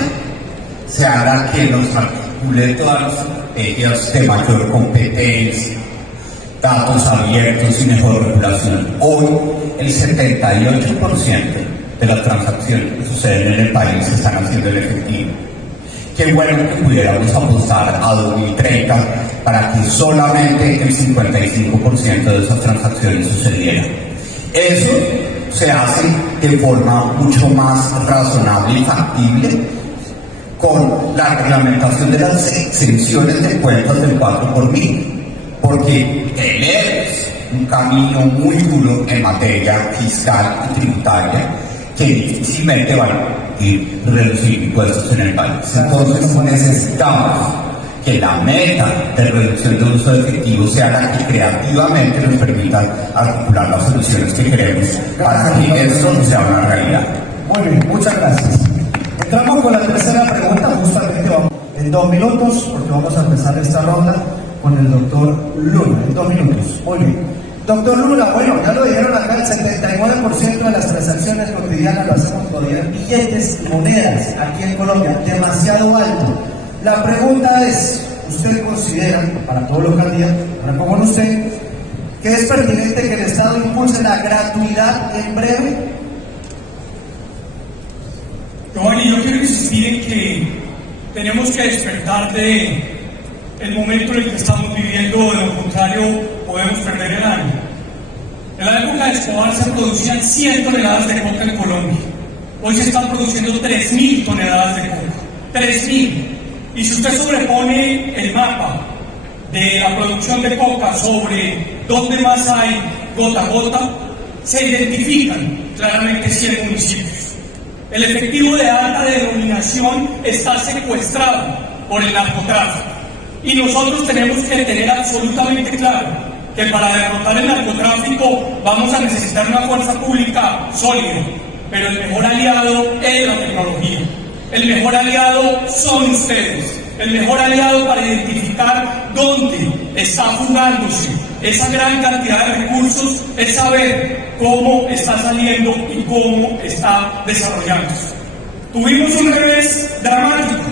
sea la que nos articule todas las estrategias de mayor competencia, datos abiertos y mejor regulación. Hoy, el 78% de las transacciones que suceden en el país se están haciendo en efectivo. Qué bueno que pudiéramos apostar a 2030 para que solamente el 55% de esas transacciones sucedieran. Eso se hace de forma mucho más razonable y factible con la reglamentación de las exenciones de cuentas del 4x1000, porque él es un camino muy duro en materia fiscal y tributaria que difícilmente va a reducir impuestos en el país. Entonces necesitamos que la meta de reducción de uso de efectivo sea la que creativamente nos permita articular las soluciones que queremos para que esto sea una realidad. Muy bien, muchas gracias. Entramos con la tercera pregunta, justamente vamos en 2 minutos, porque vamos a empezar esta ronda con el doctor Luna, en 2 minutos. Muy bien. Doctor Luna, bueno, ya lo dijeron acá, el 79% de las transacciones cotidianas lo hacemos todavía en billetes y monedas aquí en Colombia, demasiado alto. La pregunta es, ¿usted considera, para todos los candidatos, para como usted, que es pertinente que el Estado impulse la gratuidad en breve? Giovanni, yo quiero insistir en que tenemos que despertar de el momento en el que estamos viviendo, de lo contrario podemos perder el año. En la época de Escobar se producían 100 toneladas de coca en Colombia. Hoy se están produciendo 3.000 toneladas de coca. 3.000. Y si usted sobrepone el mapa de la producción de coca sobre dónde más hay gota a gota, se identifican claramente 100 municipios. El efectivo de alta denominación está secuestrado por el narcotráfico. Y nosotros tenemos que tener absolutamente claro que para derrotar el narcotráfico vamos a necesitar una fuerza pública sólida, pero el mejor aliado es la tecnología. El mejor aliado son ustedes. El mejor aliado para identificar dónde está jugándose esa gran cantidad de recursos es saber cómo está saliendo y cómo está desarrollándose. Tuvimos un revés dramático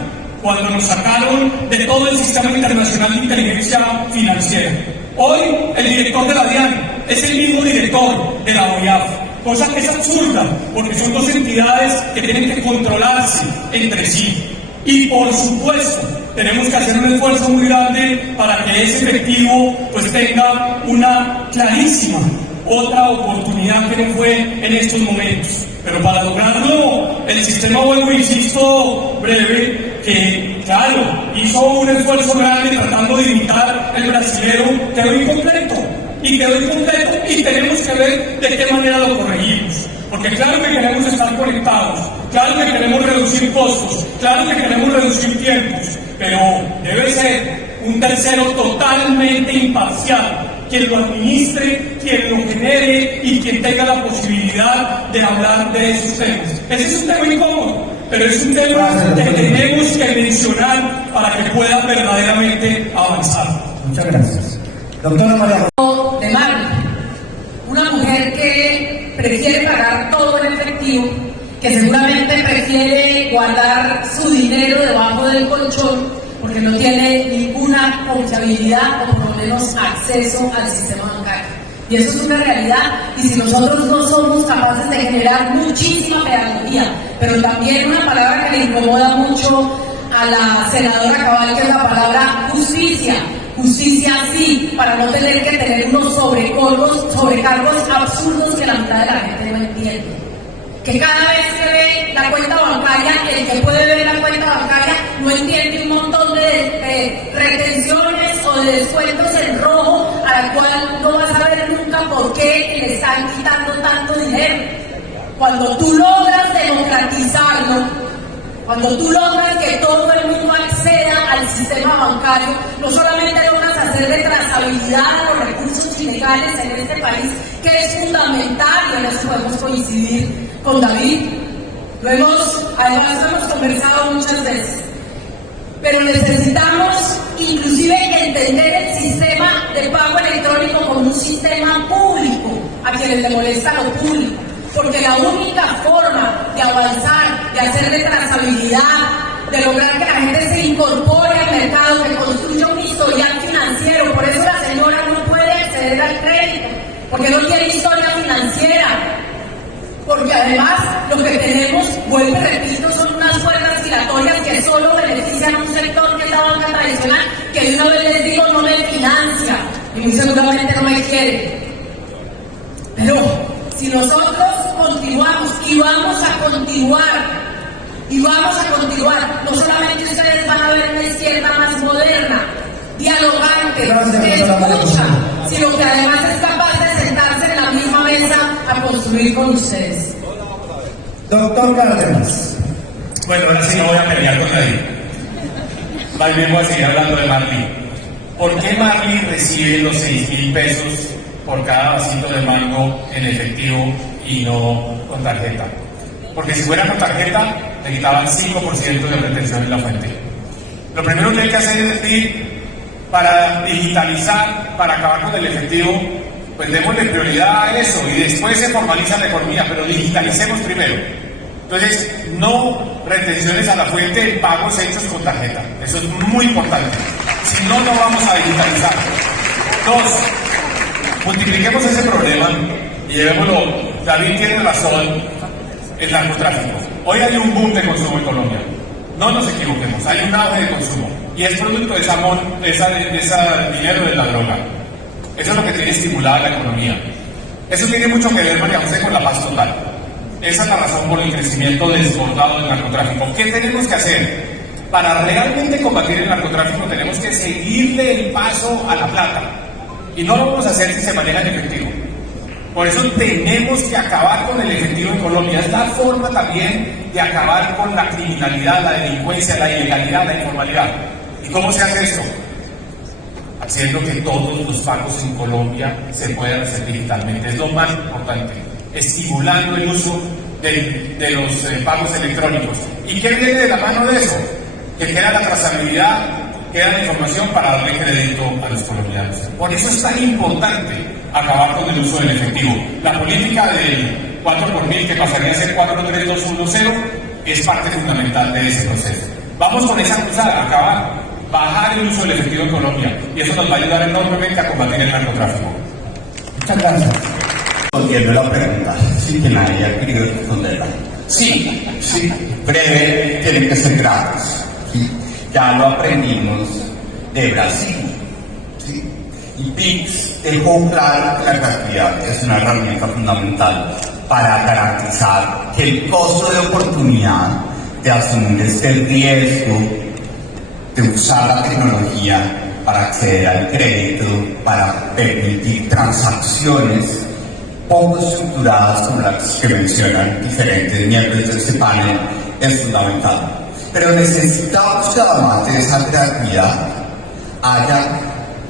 cuando nos sacaron de todo el sistema internacional de inteligencia financiera. Hoy el director de la DIAN es el mismo director de la OIAF, cosa que es absurda, porque son dos entidades que tienen que controlarse entre sí. Y por supuesto, tenemos que hacer un esfuerzo muy grande para que ese efectivo pues tenga una clarísima otra oportunidad que no fue en estos momentos. Pero para lograrlo, el sistema, vuelvo insisto, breve, que claro, hizo un esfuerzo grande tratando de imitar el brasilero, quedó incompleto. Y tenemos que ver de qué manera lo corregimos. Porque claro que queremos estar conectados, claro que queremos reducir costos, claro que queremos reducir tiempos, pero debe ser un tercero totalmente imparcial, quien lo administre, quien lo genere y quien tenga la posibilidad de hablar de esos temas. Ese es un tema incómodo, pero es un tema que tenemos que mencionar para que pueda verdaderamente avanzar. Muchas gracias. Doctora María de Mari, una mujer que prefiere pagar todo en efectivo, que seguramente prefiere guardar su dinero debajo del colchón porque no tiene ninguna confiabilidad o por lo menos acceso al sistema bancario. Y eso es una realidad, y si nosotros no somos capaces de generar muchísima pedagogía, pero también una palabra que le incomoda mucho a la senadora Cabal, que es la palabra justicia. Justicia sí, para no tener que tener unos sobrecargos absurdos que la mitad de la gente no entiende. Que cada vez que ve la cuenta bancaria, el que puede ver la cuenta bancaria no entiende un montón de retenciones o de descuentos en rojo, a la cual no vas a ver nunca por qué le están quitando tanto dinero. Cuando tú logras democratizarlo, cuando tú logras que todo el mundo acceda al sistema bancario, no solamente logras hacer de trazabilidad a los recursos ilegales en este país, que es fundamental, y en eso podemos coincidir con David. Además lo hemos conversado muchas veces, pero necesitamos inclusive entender el sistema de pago electrónico como un sistema público, a quienes le molesta lo público. Porque la única forma de avanzar, de hacer de trazabilidad, de lograr que la gente se incorpore al mercado, que construya un historial financiero, por eso la señora no puede acceder al crédito, porque no tiene historia financiera, porque además lo que tenemos, vuelvo y repito, son unas puertas giratorias que solo benefician a un sector que es la banca tradicional, que de una vez les digo no me financia, y muy seguramente no me quiere. Pero si nosotros continuamos y vamos a continuar Y vamos a continuar. No solamente ustedes van a ver una izquierda más moderna, dialogante, que escucha, sino que además es capaz de sentarse en la misma mesa a construir con ustedes. Doctor Cárdenas. Bueno, ahora sí no voy a pelear con nadie. Más bien voy a seguir hablando de Marley. ¿Por qué Marley recibe los 6.000 pesos por cada vasito de mango en efectivo y no con tarjeta? Porque si fuera con tarjeta, le quitaban 5% de retención en la fuente. Lo primero que hay que hacer es decir, para digitalizar, para acabar con el efectivo, pues démosle prioridad a eso y después se formaliza la economía, pero digitalicemos primero. Entonces, no retenciones a la fuente en pagos hechos con tarjeta. Eso es muy importante. Si no, no vamos a digitalizar. 2, multipliquemos ese problema y llevémoslo. David tiene razón, el narcotráfico. Hoy hay un boom de consumo en Colombia. No nos equivoquemos, hay un auge de consumo. Y es producto de ese dinero de la droga. Eso es lo que tiene estimulada la economía. Eso tiene mucho que ver, María José, con la paz total. Esa es la razón por el crecimiento desbordado del narcotráfico. ¿Qué tenemos que hacer? Para realmente combatir el narcotráfico tenemos que seguirle el paso a la plata. Y no lo vamos a hacer si se maneja en efectivo. Por eso tenemos que acabar con el efectivo en Colombia. Es la forma también de acabar con la criminalidad, la delincuencia, la ilegalidad, la informalidad. ¿Y cómo se hace esto? Haciendo que todos los pagos en Colombia se puedan hacer digitalmente. Es lo más importante. Estimulando el uso de los pagos electrónicos. ¿Y qué viene de la mano de eso? Que queda la trazabilidad, queda la información para darle crédito a los colombianos. Por eso es tan importante acabar con el uso del efectivo. La política del 4x1000, que pasaría a ser 43210, es parte fundamental de ese proceso. Vamos con esa cruzada, acabar, bajar el uso del efectivo en Colombia, y eso nos va a ayudar enormemente a combatir el narcotráfico. Muchas gracias. Respondiendo la pregunta, sin que nadie haya querido responderla. Sí, breve, tiene que ser gratis. ¿Sí? Ya lo aprendimos de Brasil. ¿Sí? Y PIX dejó claro que la gratuidad es una herramienta fundamental para garantizar que el costo de oportunidad de asumir este riesgo de usar la tecnología para acceder al crédito, para permitir transacciones poco estructuradas como las que mencionan diferentes miembros de este panel, es fundamental. Pero necesitamos que además de esa gratuidad haya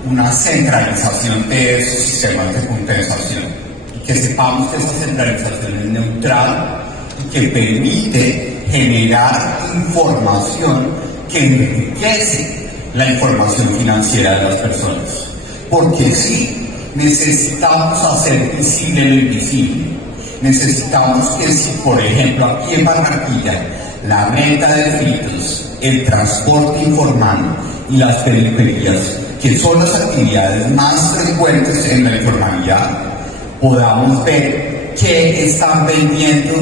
una centralización de esos sistemas de compensación y que sepamos que esa centralización es neutral y que permite generar información que enriquece la información financiera de las personas. Porque sí, necesitamos hacer visible lo invisible. Necesitamos que si, por ejemplo, aquí en Barranquilla, la venta de fritos, el transporte informal y las peluquerías, que son las actividades más frecuentes en la informalidad, podamos ver qué están vendiendo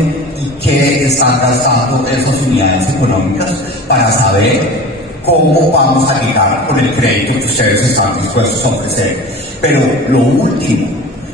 y qué están gastando esas unidades económicas para saber cómo vamos a llegar con el crédito que ustedes están dispuestos a ofrecer. Pero lo último,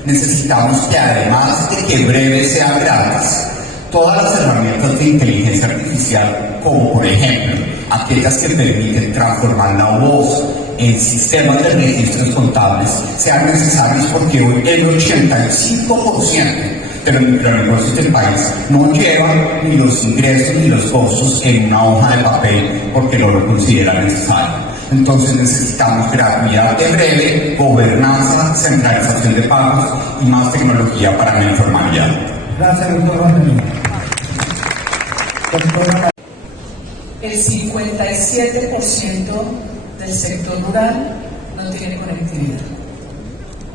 necesitamos que además de que breve sea gratis, todas las herramientas de inteligencia artificial, como por ejemplo aquellas que permiten transformar la voz en sistemas de registros contables, sean necesarios, porque hoy el 85% de los micronegocios del país no llevan ni los ingresos ni los costos en una hoja de papel porque no lo consideran necesario. Entonces necesitamos gratuidad de breve, gobernanza, centralización de pagos y más tecnología para la informalidad. Gracias, doctor Martín. El 57% del sector rural no tiene conectividad.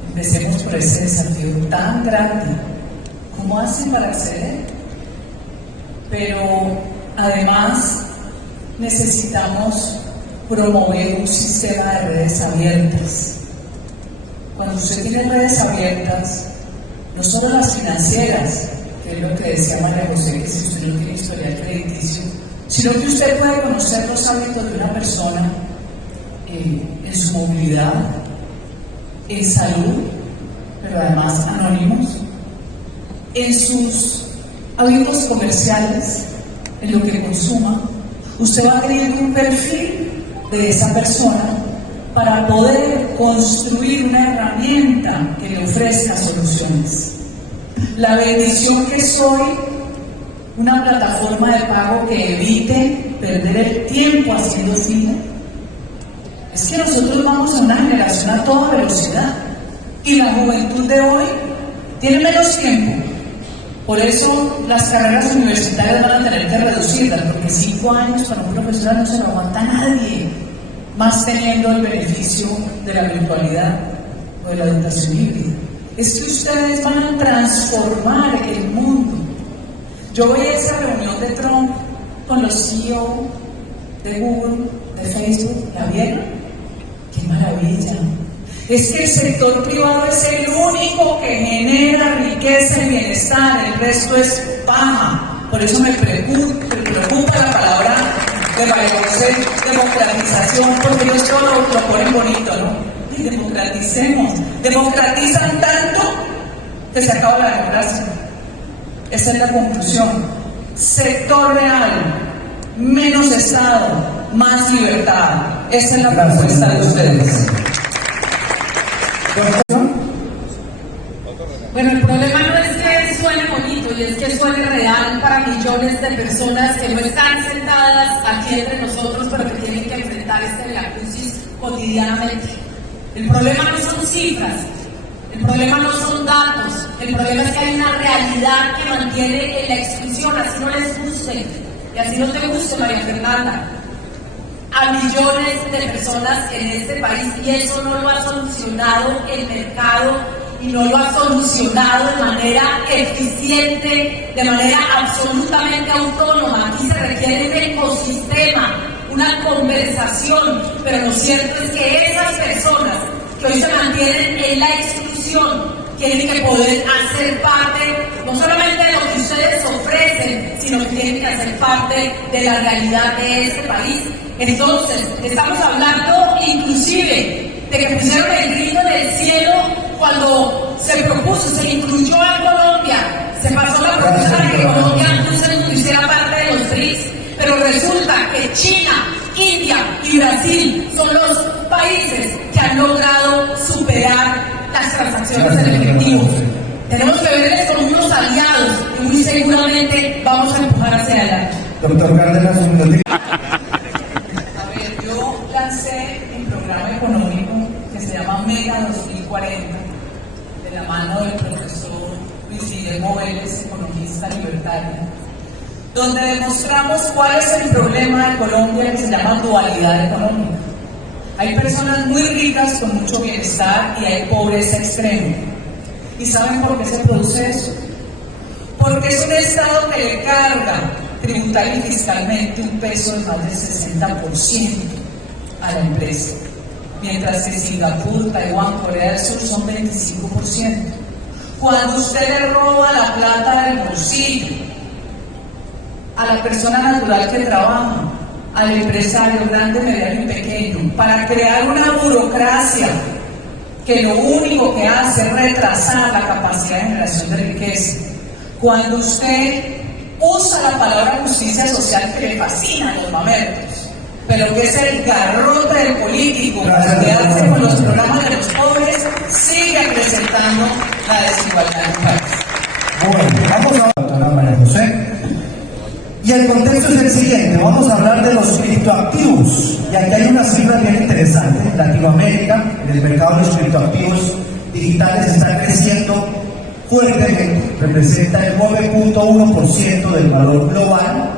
Empecemos por ese desafío tan grande. ¿Cómo hacen para acceder? Pero además necesitamos promover un sistema de redes abiertas. Cuando usted tiene redes abiertas, no solo las financieras, que es lo que decía María José, que si usted no tiene historial crediticio, sino que usted puede conocer los hábitos de una persona en su movilidad, en salud, pero además anónimos, en sus hábitos comerciales, en lo que consuma, usted va creando un perfil de esa persona para poder construir una herramienta que le ofrezca soluciones. La bendición que soy, una plataforma de pago que evite perder el tiempo haciendo fila, es que nosotros vamos a una generación a toda velocidad y la juventud de hoy tiene menos tiempo. Por eso las carreras universitarias van a tener que reducirlas, porque 5 años para un profesor no se lo aguanta nadie, más teniendo el beneficio de la virtualidad o de la educación híbrida. Es que ustedes van a transformar el mundo. Yo voy a esa reunión de Trump con los CEO de Google, de Facebook, ¿la vieron? ¡Qué maravilla! Es que el sector privado es el único que genera riqueza y bienestar, el resto es paja. Por eso me preocupa la palabra de María José, democratización, porque ellos todo lo ponen bonito, ¿no? Y democraticemos. Democratizan tanto que se acaba la democracia. Esa es la conclusión. Sector real, menos Estado, más libertad. Esa es la propuesta de ustedes. Bueno, el problema no es que suene bonito, y es que suene real para millones de personas que no están sentadas aquí entre nosotros, pero que tienen que enfrentar este viacrucis cotidianamente. El problema no son cifras, el problema no son datos, el problema es que hay una realidad que mantiene en la exclusión, así no les guste, y así no te guste, María Fernanda, a millones de personas en este país, y eso no lo ha solucionado el mercado y no lo ha solucionado de manera eficiente, de manera absolutamente autónoma. Aquí se requiere un ecosistema, una conversación, pero lo cierto es que esas personas que hoy se mantienen en la exclusión tienen que poder hacer parte no solamente de lo que ustedes ofrecen, sino que tienen que hacer parte de la realidad de este país. Entonces, estamos hablando inclusive de que pusieron el grito en el cielo cuando se propuso, se incluyó a Colombia, se pasó la propuesta de que Colombia no hiciera parte de los BRICS, pero resulta que China, India y Brasil son los países que han logrado superar las transacciones en efectivo. Tenemos que verles como unos aliados y muy seguramente vamos a empujar hacia adelante. Doctor Cárdenas, un minutito. Yo lancé un programa económico que se llama Mega 2040, de la mano del profesor Luis Guillermo Vélez, economista libertario, donde demostramos cuál es el problema de Colombia, que se llama dualidad económica. Hay personas muy ricas con mucho bienestar y hay pobreza extrema. ¿Y saben por qué se produce eso? Porque es un Estado que le carga tributaria y fiscalmente un peso de más del 60% a la empresa, mientras que Singapur, Taiwán, Corea del Sur son 25%. Cuando usted le roba la plata del bolsillo a la persona natural que trabaja, al empresario grande, mediano y pequeño, para crear una burocracia que lo único que hace es retrasar la capacidad de generación de riqueza. Cuando usted usa la palabra justicia social, que le fascina a los mamertos, pero que es el garrote del político para quedarse con los programas de los pobres, sigue acrecentando la desigualdad en el país. Bueno, vamos a la doctora María José. Y el contexto es el siguiente, vamos a hablar de los criptoactivos. Y aquí hay una cifra bien interesante. En Latinoamérica, en el mercado de los criptoactivos digitales está creciendo fuertemente, representa el 9.1% del valor global.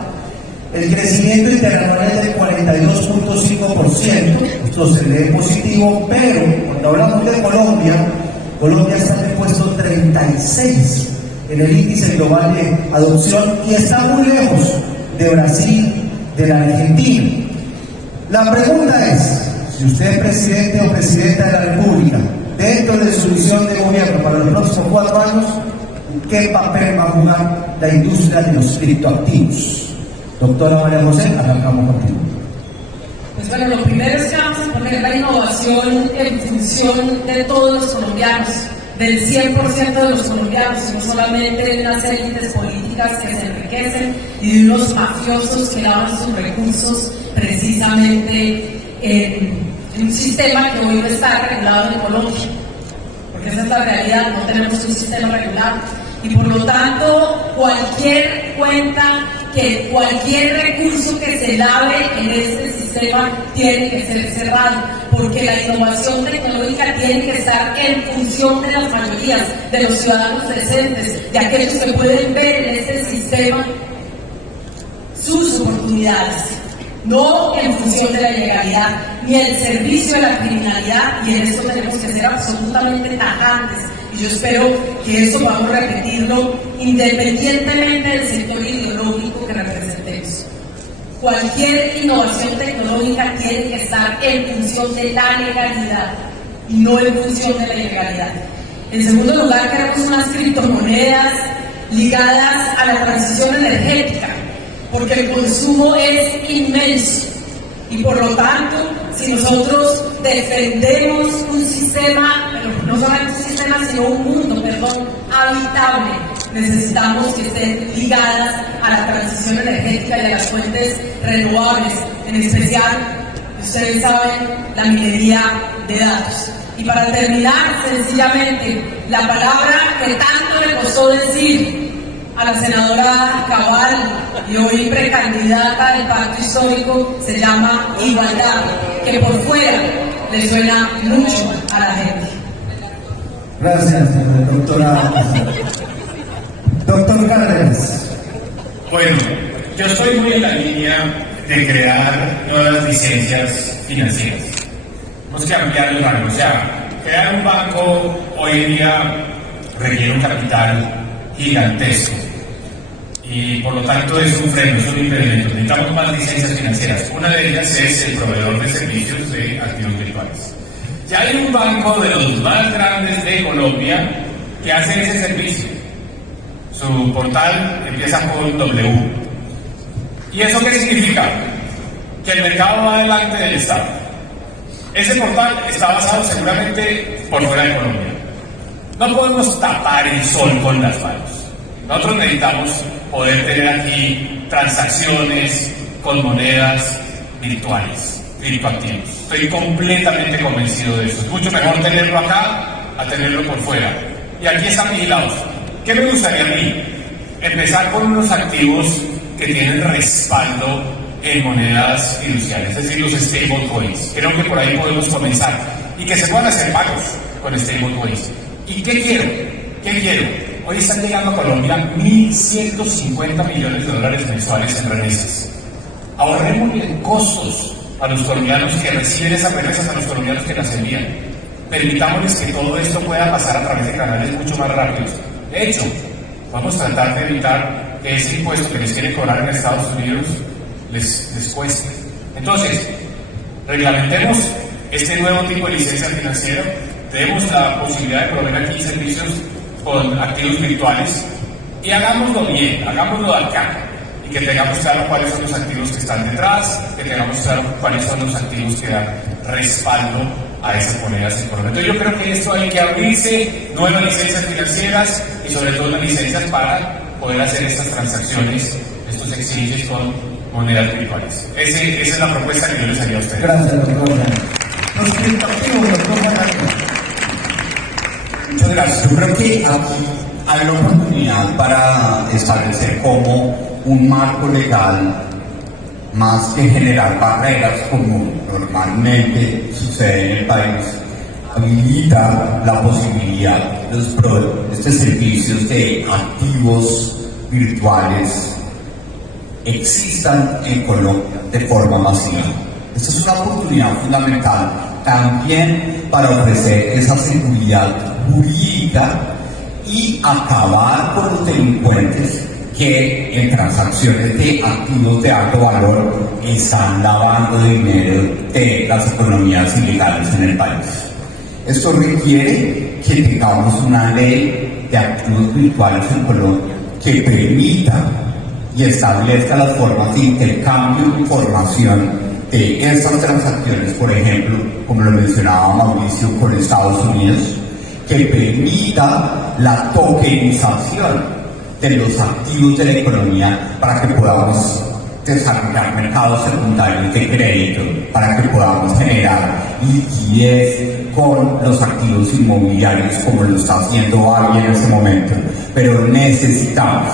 El crecimiento interanual es del 42.5%, esto se lee positivo, pero cuando hablamos de Colombia, Colombia está en el puesto 36 en el índice global de adopción y está muy lejos de Brasil, de la Argentina. La pregunta es, si usted es presidente o presidenta de la República, dentro de su visión de gobierno para los próximos 4 años, ¿qué papel va a jugar la industria de los criptoactivos? Doctora María José, arrancamos contigo. Pues bueno, lo primero es que vamos a poner la innovación en función de todos los colombianos. del 100% de los colombianos, sino solamente de unas élites políticas que se enriquecen y de unos mafiosos que lavan sus recursos precisamente en un sistema que hoy no está regulado en Colombia, porque esa es la realidad, no tenemos un sistema regulado y por lo tanto cualquier cuenta, que cualquier recurso que se lave en este sistema tiene que ser cerrado, porque la innovación tecnológica tiene que estar en función de las mayorías, de los ciudadanos decentes, de aquellos que pueden ver en este sistema sus oportunidades, no en función de la ilegalidad ni el servicio de la criminalidad, y en esto tenemos que ser absolutamente tajantes. Y yo espero que eso vamos a repetirlo independientemente del sector ideológico que representemos. Cualquier innovación tecnológica tiene que estar en función de la legalidad y no en función de la ilegalidad. En segundo lugar, queremos unas criptomonedas ligadas a la transición energética, porque el consumo es inmenso y por lo tanto, si nosotros defendemos un sistema, pero no solamente un sistema, sino un mundo, habitable, necesitamos que estén ligadas a la transición energética y a las fuentes renovables, en especial, ustedes saben, la minería de datos. Y para terminar, sencillamente, la palabra que tanto le costó decir a la senadora Cabal y hoy precandidata del Pacto Histórico se llama igualdad, que por fuera le suena mucho a la gente. Gracias, doctora. Doctor Cárdenas. Bueno, yo estoy muy en la línea de crear nuevas licencias financieras. Tenemos que ampliar el rango. O sea, crear un banco hoy en día requiere un capital gigantesco y por lo tanto es un freno, es un impedimento. Necesitamos más licencias financieras. Una de ellas es el proveedor de servicios de activos virtuales. Ya hay un banco de los más grandes de Colombia que hace ese servicio. Su portal empieza con W. ¿Y eso qué significa? Que el mercado va delante del Estado. Ese portal está basado seguramente por fuera de Colombia. No podemos tapar el sol con las manos. Nosotros necesitamos poder tener aquí transacciones con monedas virtuales, criptoactivos. Estoy completamente convencido de eso. Es mucho mejor tenerlo acá a tenerlo por fuera. Y aquí están vigilados. ¿Qué me gustaría a mí? Empezar con unos activos que tienen respaldo en monedas fiduciarias, es decir, los stablecoins. Creo que por ahí podemos comenzar. Y que se puedan hacer pagos con stablecoins. ¿Y qué quiero? ¿Qué quiero? Hoy están llegando a Colombia 1.150 millones de dólares mensuales en remesas. Ahorrémosle costos a los colombianos que reciben esas remesas, a los colombianos que las envían. Permitámosles que todo esto pueda pasar a través de canales mucho más rápidos. De hecho, vamos a tratar de evitar que ese impuesto que les quieren cobrar en Estados Unidos les cueste. Entonces, reglamentemos este nuevo tipo de licencia financiera, tenemos la posibilidad de proveer aquí servicios con activos virtuales y hagámoslo bien, hagámoslo de acá y que tengamos claro cuáles son los activos que están detrás, que tengamos claro cuáles son los activos que dan respaldo a esas monedas en Colombia. Entonces yo creo que esto hay que abrirse nuevas licencias financieras y sobre todo las licencias para poder hacer estas transacciones, estos exchanges con monedas virtuales. Esa es la propuesta que yo les haría a ustedes. Gracias, doctor. Los criptoactivos, doctor Margarita. Muchas gracias. Yo creo que aquí hay una oportunidad para establecer como un marco legal más que generar barreras como normalmente sucede en el país, habilita la posibilidad de estos servicios de activos virtuales existan en Colombia de forma masiva. Esta es una oportunidad fundamental también para ofrecer esa seguridad jurídica y acabar con los delincuentes que en transacciones de activos de alto valor están lavando dinero de las economías ilegales en el país. Esto requiere que tengamos una ley de activos virtuales en Colombia que permita y establezca las formas de intercambio de información de estas transacciones, por ejemplo, como lo mencionaba Mauricio, con Estados Unidos, que permita la tokenización de los activos de la economía para que podamos desarrollar mercados secundarios de crédito, para que podamos generar liquidez con los activos inmobiliarios como lo está haciendo Barbie en este momento. Pero necesitamos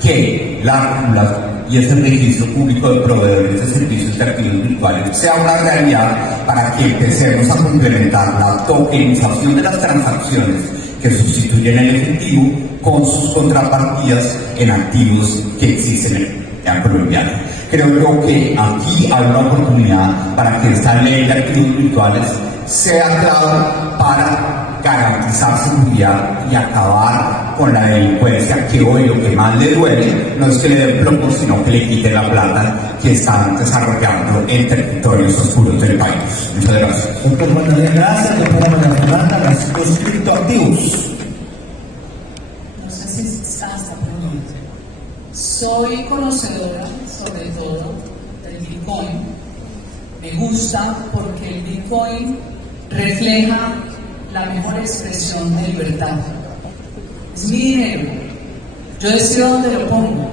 que la regulación y ese registro público de proveedores de servicios de activos virtuales sea una realidad para que empecemos a complementar la tokenización de las transacciones que sustituyen el efectivo con sus contrapartidas en activos que existen en la colombiana. Creo que aquí hay una oportunidad para que esta ley de activos virtuales sea clave para garantizar seguridad y acabar con la delincuencia, que hoy lo que más le duele no es que le den plomo, sino que le quiten la plata que están desarrollando en territorios oscuros del país. Muchas gracias. Doctor Magdalena, gracias. Doctora María Fernanda, los criptoactivos. No sé si está esta pregunta. Soy conocedora, sobre todo, del Bitcoin. Me gusta porque el Bitcoin refleja la mejor expresión de libertad. Es mi dinero. Yo decido dónde lo pongo.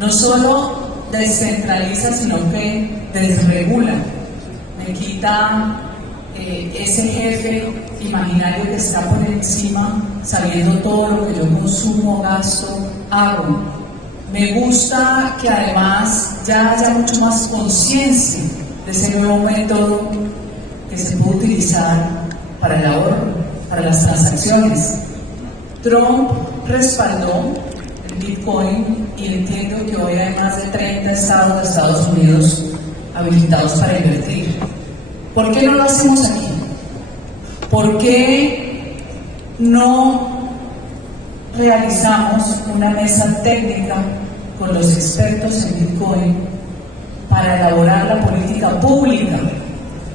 No solo descentraliza, sino que desregula. Me quita ese jefe imaginario que está por encima, sabiendo todo lo que yo consumo, gasto, hago. Me gusta que además ya haya mucho más conciencia de ese nuevo método que se puede utilizar para el ahorro, para las transacciones. Trump respaldó el Bitcoin y entiendo que hoy hay más de 30 estados de Estados Unidos habilitados para invertir. ¿Por qué no lo hacemos aquí? ¿Por qué no realizamos una mesa técnica con los expertos en Bitcoin para elaborar la política pública?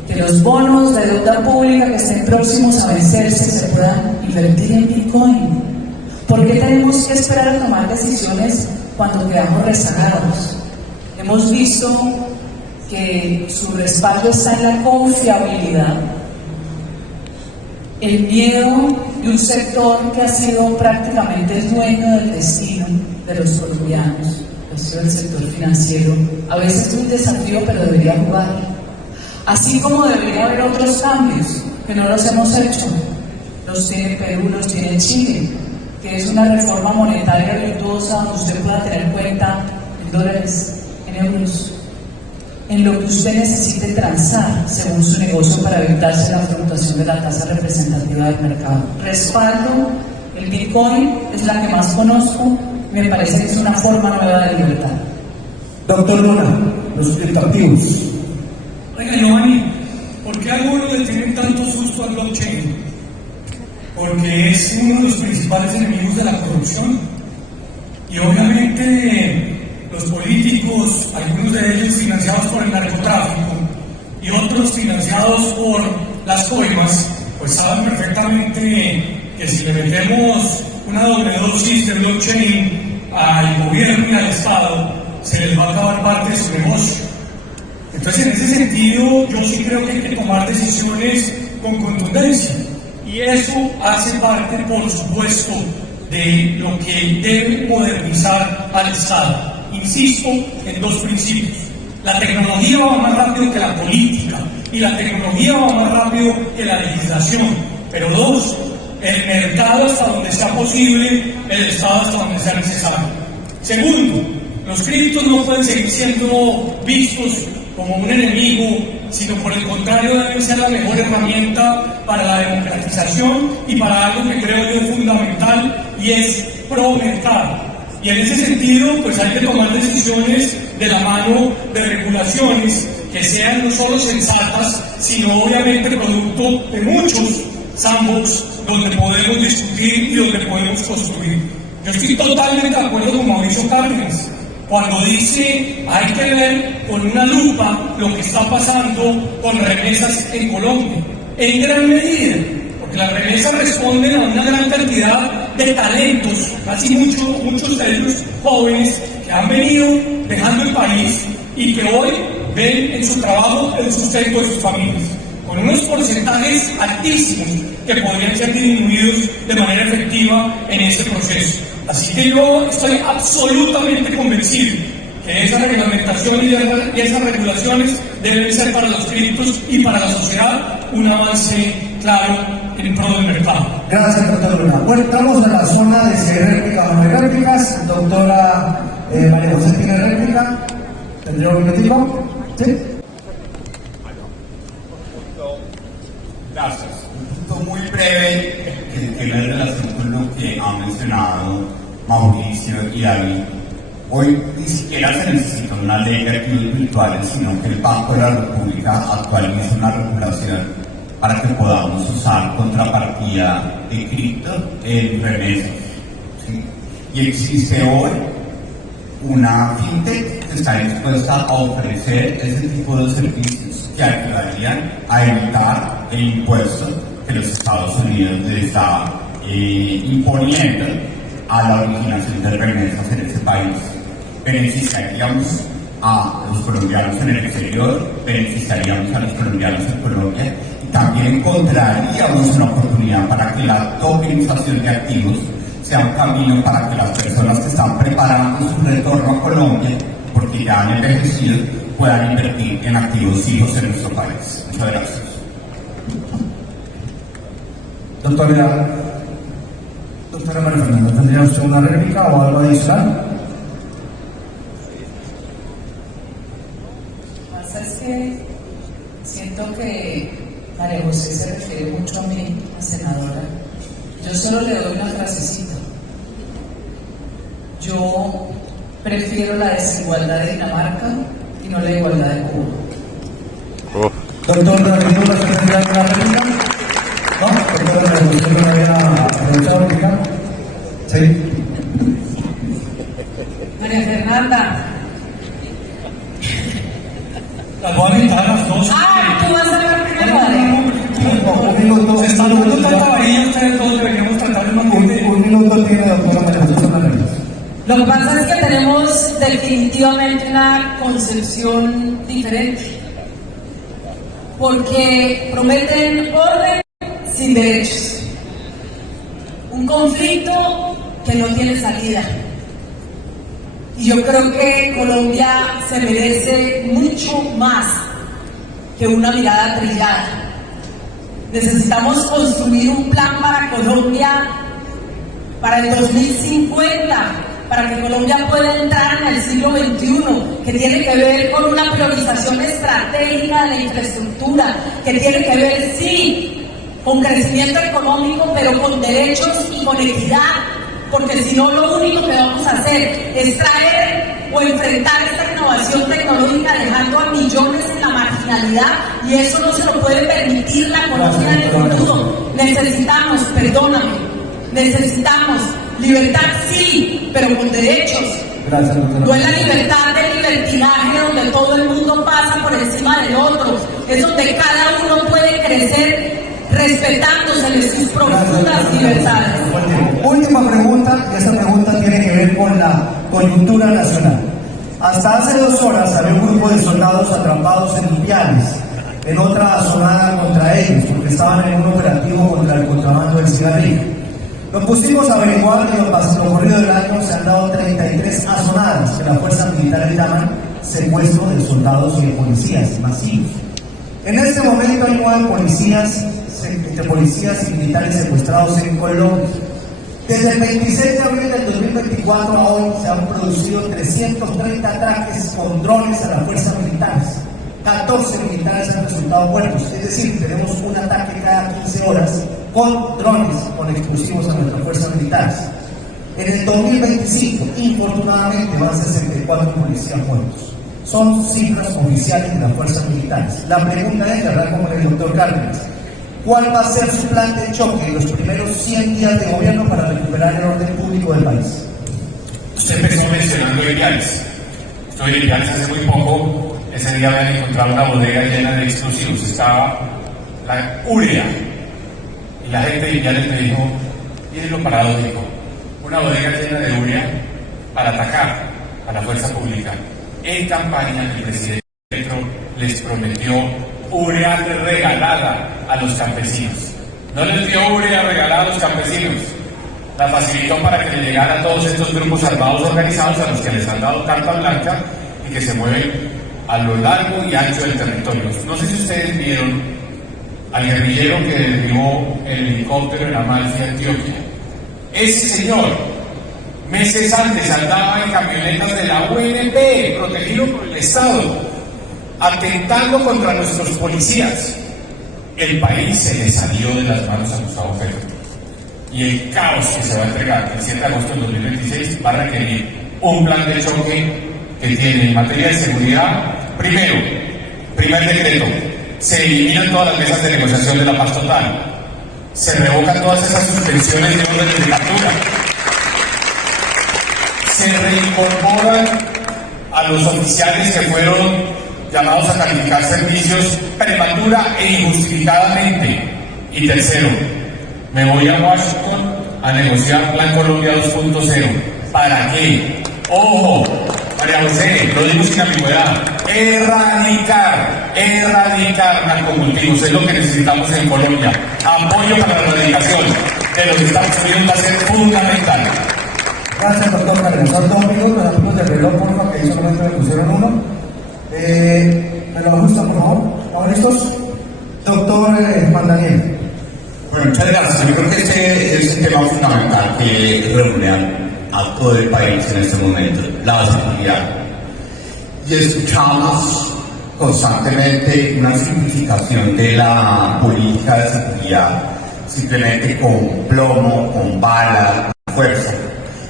Que los bonos de deuda pública que estén próximos a vencerse se puedan invertir en Bitcoin. ¿Por qué tenemos que esperar a tomar decisiones cuando quedamos rezagados? Hemos visto que su respaldo está en la confiabilidad, el miedo de un sector que ha sido prácticamente el dueño del destino de los colombianos, ha sido el sector financiero. A veces es un desafío, pero debería jugar. Así como debería haber otros cambios que no los hemos hecho. Los tiene Perú, los tiene Chile, que es una reforma monetaria virtuosa donde usted pueda tener cuenta en dólares, en euros, en lo que usted necesite transar según su negocio para evitarse la fluctuación de la tasa representativa del mercado. Respaldo, el Bitcoin es la que más conozco, me parece que es una forma nueva de libertad. Doctor Luna, los criptoactivos. Oiga, Giovanni, ¿por qué algunos le tienen tanto susto al blockchain? Porque es uno de los principales enemigos de la corrupción. Y obviamente los políticos, algunos de ellos financiados por el narcotráfico y otros financiados por las coimas, pues saben perfectamente que si le metemos una doble dosis de blockchain al gobierno y al Estado, se les va a acabar parte de su negocio. Entonces, en ese sentido, yo sí creo que hay que tomar decisiones con contundencia. Y eso hace parte, por supuesto, de lo que debe modernizar al Estado. Insisto en dos principios. La tecnología va más rápido que la política y la tecnología va más rápido que la legislación. Pero dos, el mercado hasta donde sea posible, el Estado hasta donde sea necesario. Segundo, los criptos no pueden seguir siendo vistos como un enemigo, sino por el contrario deben ser la mejor herramienta para la democratización y para algo que creo yo es fundamental y es pro mercado. Y en ese sentido, pues hay que tomar decisiones de la mano de regulaciones que sean no solo sensatas, sino obviamente producto de muchos sandbox donde podemos discutir y donde podemos construir. Yo estoy totalmente de acuerdo con Mauricio Cárdenas cuando dice hay que ver con una lupa lo que está pasando con remesas en Colombia, en gran medida, porque las remesas responden a una gran cantidad de talentos, casi muchos de ellos jóvenes que han venido dejando el país y que hoy ven en su trabajo el sustento de sus familias. con unos porcentajes altísimos que podrían ser disminuidos de manera efectiva en ese proceso. Así que yo estoy absolutamente convencido que esa reglamentación y esas regulaciones deben ser para los criptos y para la sociedad un avance claro en pro del mercado. Gracias, doctor Luna. Bueno, entramos a la zona de si hay réplica o no hay réplicas. Doctora María José, ¿tiene réplica? ¿Tendría un minutico? ¿Sí? Gracias. Un punto muy breve que tiene relación con lo que ha mencionado Mauricio y David. Hoy ni siquiera se necesita una ley de activos virtuales, sino que el Banco de la República actualiza una regulación para que podamos usar contrapartida de cripto en remesas. ¿Sí? Y existe hoy una fintech que está dispuesta a ofrecer ese tipo de servicios que ayudarían a evitar el impuesto que los Estados Unidos le está imponiendo a la originación de remesas en ese país. Beneficiaríamos a los colombianos en el exterior, beneficiaríamos a los colombianos en Colombia y también encontraríamos una oportunidad para que la tokenización de activos sea un camino para que las personas que están preparando su retorno a Colombia, porque ya han envejecido, puedan invertir en activos fijos en nuestro país. Muchas gracias. Doctora María Fernanda, ¿tendría usted una réplica o algo adicional? Lo que pasa es que siento que María José se refiere mucho a mí, la senadora. Yo solo le doy una frasecita. Yo prefiero la desigualdad de Dinamarca y no la igualdad de Cuba. Doctor David Luna, ¿usted tendría una réplica? ¿No? Doctora María José, ¿no había aprovechado réplica? Sí. María Fernanda. Las voy a invitar a las dos. Ah, tú vas a hablar primero, vale. Un minuto. Se están dando tanta varilla, ustedes dos deberíamos tratar de mantener. Un minuto tiene doctora María José Fernández. Lo que pasa es que tenemos definitivamente una concepción diferente, porque prometen orden sin derechos, un conflicto que no tiene salida. Y yo creo que Colombia se merece mucho más que una mirada trillada. Necesitamos construir un plan para Colombia para el 2050, para que Colombia pueda entrar en el siglo XXI, que tiene que ver con una priorización estratégica de la infraestructura, que tiene que ver, sí, con crecimiento económico, pero con derechos y con equidad, porque si no, lo único que vamos a hacer es traer o enfrentar esta innovación tecnológica dejando a millones en la marginalidad, y eso no se lo puede permitir la Colombia del futuro. Necesitamos, perdóname, necesitamos libertad, sí, pero con derechos. Gracias, doctora. No es la libertad del libertinaje donde todo el mundo pasa por encima del otro, es donde cada uno puede crecer respetándose sus profundas libertades. Última pregunta, y esta pregunta tiene que ver con la coyuntura nacional. Hasta hace 2 horas había un grupo de soldados atrapados en Ipiales, en otra asonada contra ellos, porque estaban en un operativo contra el contrabando del cigarrillo. Nos pusimos a averiguar y lo corrido del año se han dado 33 asonadas que las fuerzas militares llaman secuestro de soldados y de policías masivos. En este momento hay 9 policías y militares secuestrados en Colombia. Desde el 26 de abril del 2024 a hoy se han producido 330 ataques con drones a las fuerzas militares. 14 militares han resultado muertos, es decir, tenemos un ataque cada 15 horas con drones, con explosivos a nuestras fuerzas militares. En el 2025, infortunadamente, van 64 policías muertos. Son cifras oficiales de las fuerzas militares. La pregunta es, hablar con el doctor Cárdenas, ¿cuál va a ser su plan de choque en los primeros 100 días de gobierno para recuperar el orden público del país? Usted empezó mencionando Ipiales. Estoy en Ipiales hace muy poco. Ese día habían encontrado una bodega llena de explosivos. Estaba la urea. Y la gente de Ipiales me dijo, miren lo paradójico, una bodega llena de urea para atacar a la fuerza pública. En campaña el presidente Petro les prometió urea regalada a los campesinos. No les dio urea regalada a los campesinos, la facilitó para que le llegara a todos estos grupos armados organizados a los que les han dado carta blanca y que se mueven a lo largo y ancho del territorio. No sé si ustedes vieron al guerrillero que derribó el helicóptero en Amalfi, Antioquia. Ese señor, meses antes, andaba en camionetas de la UNP, protegido por el Estado, atentando contra nuestros policías. El país se le salió de las manos a Gustavo Petro. Y el caos que se va a entregar el 7 de agosto del 2026 va a requerir un plan de choque que tiene en materia de seguridad. Primero, primer decreto, se eliminan todas las mesas de negociación de la paz total, se revocan todas esas suspensiones de órdenes de captura, se reincorporan a los oficiales que fueron llamados a calificar servicios prematura e injustificadamente. Y tercero, me voy a Washington a negociar Plan Colombia 2.0. ¿Para qué? Ojo, María José, lo digo sin ambigüedad, erradicar narcocultivos es lo que necesitamos en Colombia. Apoyo para la erradicación de los Estados Unidos va a ser fundamental. Gracias, doctor Cárdenas. Son 2 minutos, amigos del reloj, por favor, que ahí solamente me pusieron uno. ¿Me lo ajustan, por favor? ¿Estamos listos? Doctor Juan Daniel. Bueno, muchas gracias. Yo creo que este es un tema fundamental que reúne a todo el país en este momento, la seguridad. Y escuchamos constantemente una simplificación de la política de seguridad, simplemente con plomo, con bala, con fuerza.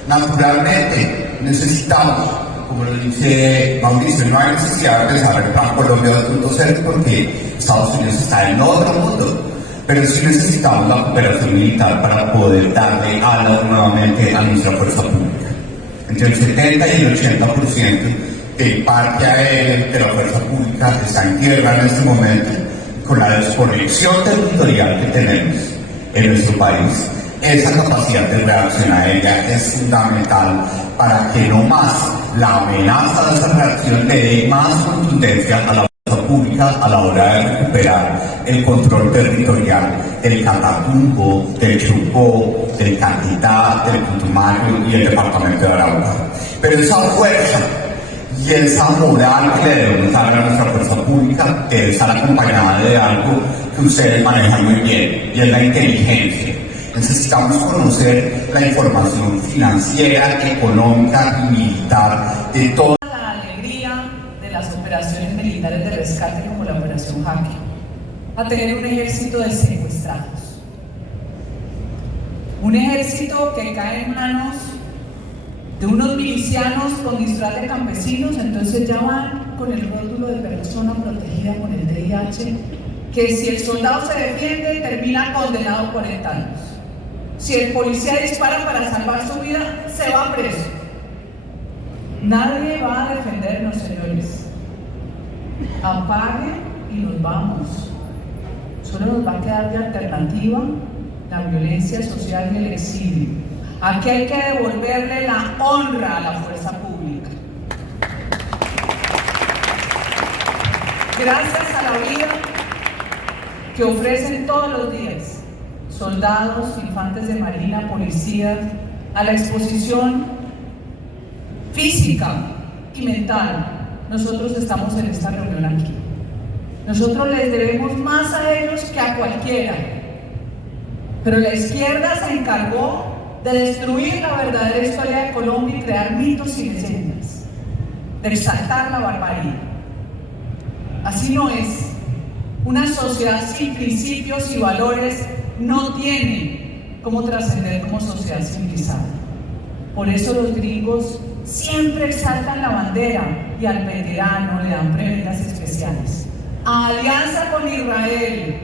Naturalmente necesitamos, como lo dice Mauricio, no hay necesidad de empezar el Plan Colombia 2.0 porque Estados Unidos está en otro mundo. Pero sí necesitamos la cooperación militar para poder darle alas nuevamente a nuestra fuerza pública. Entre el 70 y el 80% del parque aéreo de la fuerza pública está en tierra en este momento. Con la desconexión territorial que tenemos en nuestro país, esa capacidad de reacción aérea es fundamental para que no más la amenaza de esa reacción le dé más contundencia a la pública a la hora de recuperar el control territorial del Catatumbo, del Chocó, del Caquetá, del Putumayo y el departamento de Arauca. Pero esa fuerza y esa moral que le debemos dar a nuestra fuerza pública debe estar acompañada de algo que ustedes manejan muy bien, y es la inteligencia. Necesitamos conocer la información financiera, económica y militar de todo. Las operaciones militares de rescate como la Operación Jaque, a tener un ejército de secuestrados, un ejército que cae en manos de unos milicianos con disfraz de campesinos. Entonces ya van con el rótulo de persona protegida con el VIH, que si el soldado se defiende termina condenado a 40 años, si el policía dispara para salvar su vida se va preso. Nadie va a defendernos, señores. Apague y nos vamos. Solo nos va a quedar de alternativa la violencia social y el exilio. Aquí hay que devolverle la honra a la fuerza pública. Gracias a la vida que ofrecen todos los días soldados, infantes de marina, policías, a la exposición física y mental, nosotros estamos en esta reunión aquí. Nosotros les debemos más a ellos que a cualquiera. Pero la izquierda se encargó de destruir la verdadera historia de Colombia y crear mitos y leyendas, de exaltar la barbarie. Así no es. Una sociedad sin principios y valores no tiene cómo trascender como sociedad civilizada. Por eso los gringos siempre exaltan la bandera y al veterano le dan prebendas especiales. A alianza con Israel,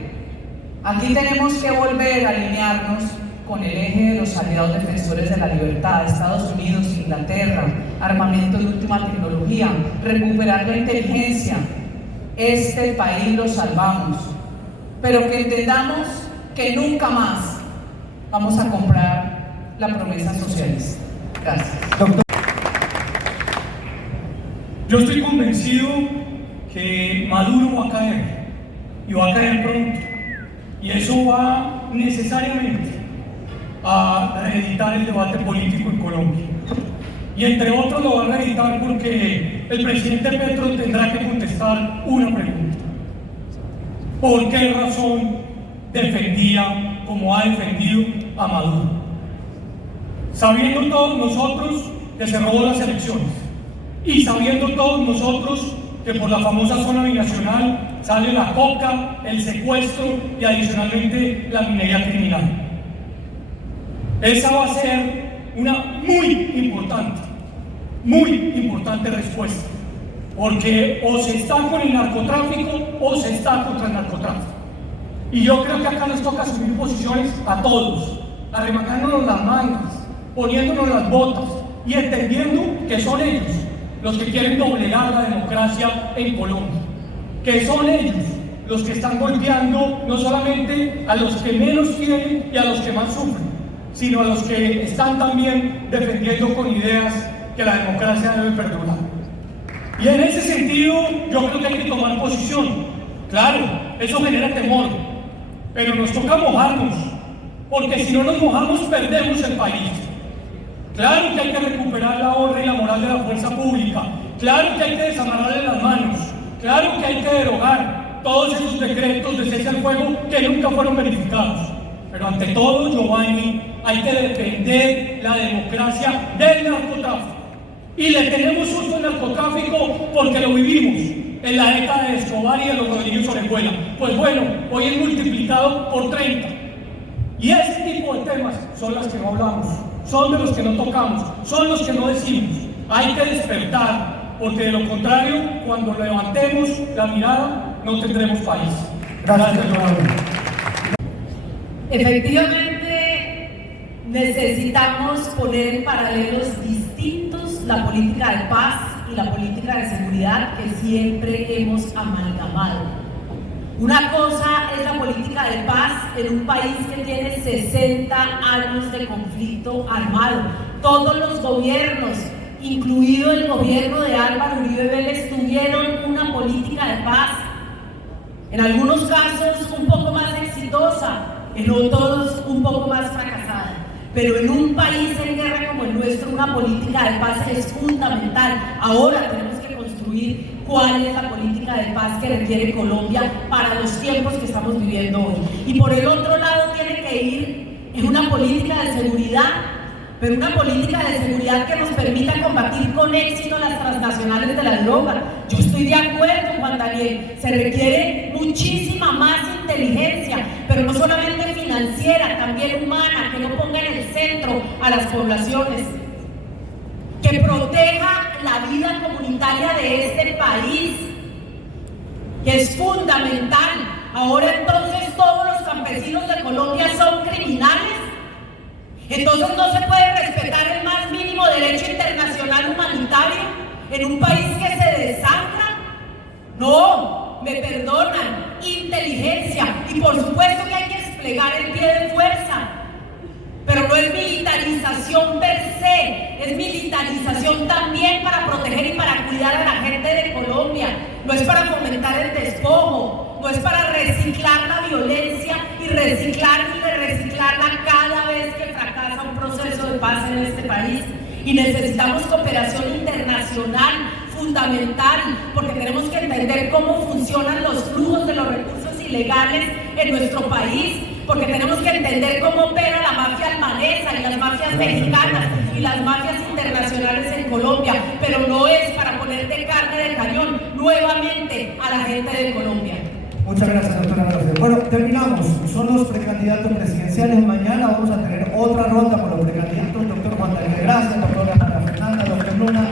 aquí tenemos que volver a alinearnos con el eje de los aliados defensores de la libertad, Estados Unidos, Inglaterra, armamento de última tecnología, recuperar la inteligencia. Este país lo salvamos, pero que entendamos que nunca más vamos a comprar la promesa socialista. Gracias. Doctor. Yo estoy convencido que Maduro va a caer. y va a caer pronto. Y eso va necesariamente a reeditar el debate político en Colombia. Y entre otros lo va a reeditar porque el presidente Petro tendrá que contestar una pregunta. ¿Por qué razón defendía como ha defendido a Maduro? Sabiendo todos nosotros que se robó las elecciones y sabiendo todos nosotros que por la famosa zona binacional sale la coca, el secuestro y adicionalmente la minería criminal. Esa va a ser una muy importante respuesta, porque o se está con el narcotráfico o se está contra el narcotráfico. Y yo creo que acá nos toca asumir posiciones a todos, arremangándonos las mangas, poniéndonos las botas y entendiendo que son ellos los que quieren doblegar la democracia en Colombia, que son ellos los que están golpeando no solamente a los que menos tienen y a los que más sufren, sino a los que están también defendiendo con ideas que la democracia debe perdurar. Y en ese sentido yo creo que hay que tomar posición. Claro, eso genera temor, pero nos toca mojarnos, porque si no nos mojamos perdemos el país. Claro que hay que recuperar la honra y la moral de la fuerza pública, claro que hay que desamarrarle las manos, claro que hay que derogar todos esos decretos de cese al fuego que nunca fueron verificados. Pero ante todo, Giovanni, hay que defender la democracia del narcotráfico. Y le tenemos susto al narcotráfico porque lo vivimos en la década de Escobar y de los Rodríguez Orejuela. Pues bueno, hoy es multiplicado por 30. Y ese tipo de temas son los que no hablamos, son de los que no tocamos, son los que no decimos. Hay que despertar, porque de lo contrario, cuando levantemos la mirada, no tendremos país. Gracias, doctor. Efectivamente, necesitamos poner en paralelos distintos la política de paz y la política de seguridad que siempre hemos amalgamado. Una cosa es la política de paz en un país que tiene 60 años de conflicto armado. Todos los gobiernos, incluido el gobierno de Álvaro Uribe Vélez, tuvieron una política de paz. En algunos casos un poco más exitosa, en otros un poco más fracasada. Pero en un país en guerra como el nuestro, una política de paz es fundamental. Ahora tenemos que construir cuál es la política de paz que requiere Colombia para los tiempos que estamos viviendo hoy. Y por el otro lado tiene que ir en una política de seguridad, pero una política de seguridad que nos permita combatir con éxito las transnacionales de la droga. Yo estoy de acuerdo, Juan Daniel, se requiere muchísima más inteligencia, pero no solamente financiera, también humana, que no ponga en el centro a las poblaciones, que proteja la vida comunitaria de este país, que es fundamental. Ahora entonces todos los campesinos de Colombia son criminales. Entonces no se puede respetar el más mínimo derecho internacional humanitario en un país que se desangra. No, me perdonan, inteligencia, y por supuesto que hay que desplegar el pie de fuerza, pero no es militarización per se, es militarización también para proteger y para cuidar a la gente de Colombia. No es para fomentar el despojo, no es para reciclar la violencia y reciclarla cada vez que fracasa un proceso de paz en este país. Y necesitamos cooperación internacional fundamental, porque tenemos que entender cómo funcionan los flujos de los recursos ilegales en nuestro país, porque tenemos que entender cómo opera la mafia albanesa y las mafias mexicanas y las mafias internacionales en Colombia, pero no es para poner de carne de cañón nuevamente a la gente de Colombia. Muchas gracias, doctora García. Bueno, terminamos. Son los precandidatos presidenciales. Mañana vamos a tener otra ronda con los precandidatos. Doctor Juan Daniel, gracias, doctora Ana Fernanda, doctor Luna.